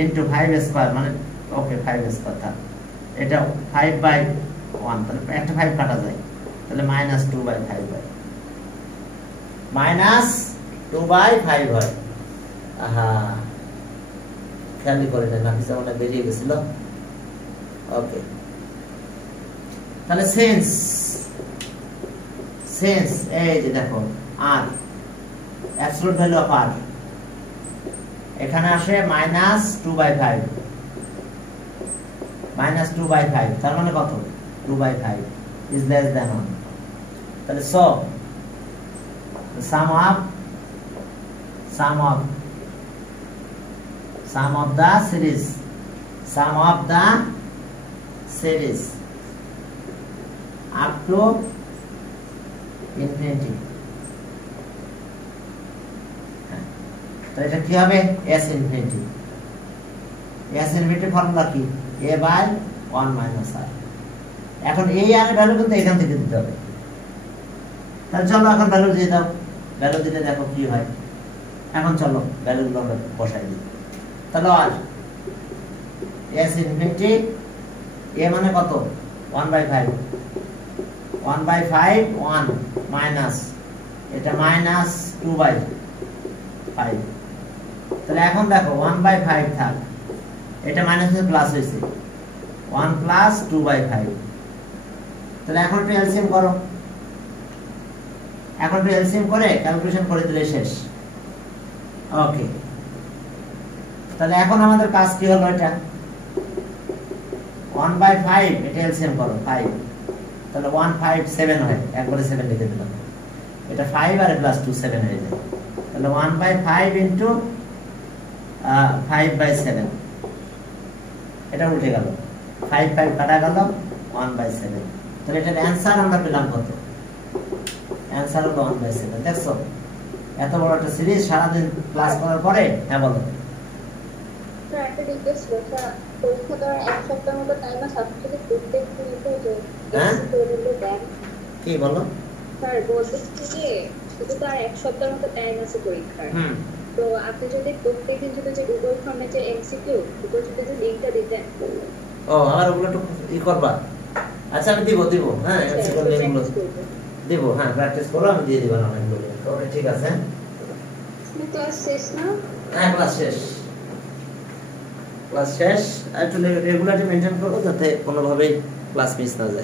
into 5 square মানে ওকে 5 square থাক, এটা 5/1, তাহলে একটা 5 কাটা যায়, তাহলে -2/5 হয়। আহা, খেয়ালই করে না, নাফিসা মানে বেরিয়ে গেছিল। ওকে, তাহলে সেন্স এই যে দেখো আর অ্যাবসলিউট ভ্যালু অফ আর এখানে আসে -2/5, মাইনাস 2/5 তার মানে কত 2/5 ইজ লেস দ্যান 1 তাহলে so sum of the series up to infinity তো এটা কি হবে s infinity ফর্মুলা কি a by 1 minus r এখন এই r এর ভ্যালু কিন্তু এখান থেকে দিতে হবে তাহলে চলো এখন ভ্যালু দিয়ে দাও ভ্যালু দিলে দেখো কি হয় এখন চলো ভ্যালুগুলো আমরা বসাই দিই তাহলে আর s infinity a মানে কত 1/5 1 মাইনাস এটা মাইনাস 2/5 তাহলে এখন দেখো 1/5 থাক এটা মাইনাস থেকে প্লাস হয়েছে 1 প্লাস 2/5 তাহলে এখন একটু এলসিএম করো করে ক্যালকুলেশন করে দিলে শেষ ওকে তাহলে এখন আমাদের কাজ কি হলো এটা 1/5 এটা এলসিএম করো 5 তাহলে 157 হয় একবারে 7 লিখে দিলাম এটা 5 আর প্লাস 2 7 হয়ে যায় তাহলে 1/5 ইনটু 5/7 এটা উল্টে গেল 5 কাটা গেল 1/7 তাহলে এটার অ্যানসার আমরা পেলাম কত অ্যানসার হলো 1/7 দেখছো এত বড় একটা সিরিজ সারা দিন ক্লাস করার পরে হ্যাঁ বলো স্যার একটা রিকোয়েস্ট স্যার পরীক্ষা দেওয়ার এক সপ্তাহের মতো টাইম আছে আপনি যদি প্রত্যেক দিনকে যে দেন কি বলো স্যার বলতেছি যে শুধু তো আর এক সপ্তাহের মতো টাইম আছে পরীক্ষার তো আপনি যদি প্রত্যেকদিন যদি যে গুগল ফর্মে যে এমসিকিউ গুগল যদি যে লিংকটা দিতেন ও আমার ওগুলো একটু ই করবা আচ্ছা আমি দিব হ্যাঁ এমসিকিউ লিংকগুলো দিব হ্যাঁ প্র্যাকটিস করো আমি দিয়ে দিব না অনেকগুলো ওকে ঠিক আছে ক্লাস শেষ না হ্যাঁ ক্লাস শেষ একটু রেগুলারলি মেইনটেইন করো যাতে কোনোভাবেই ক্লাস মিস না যায়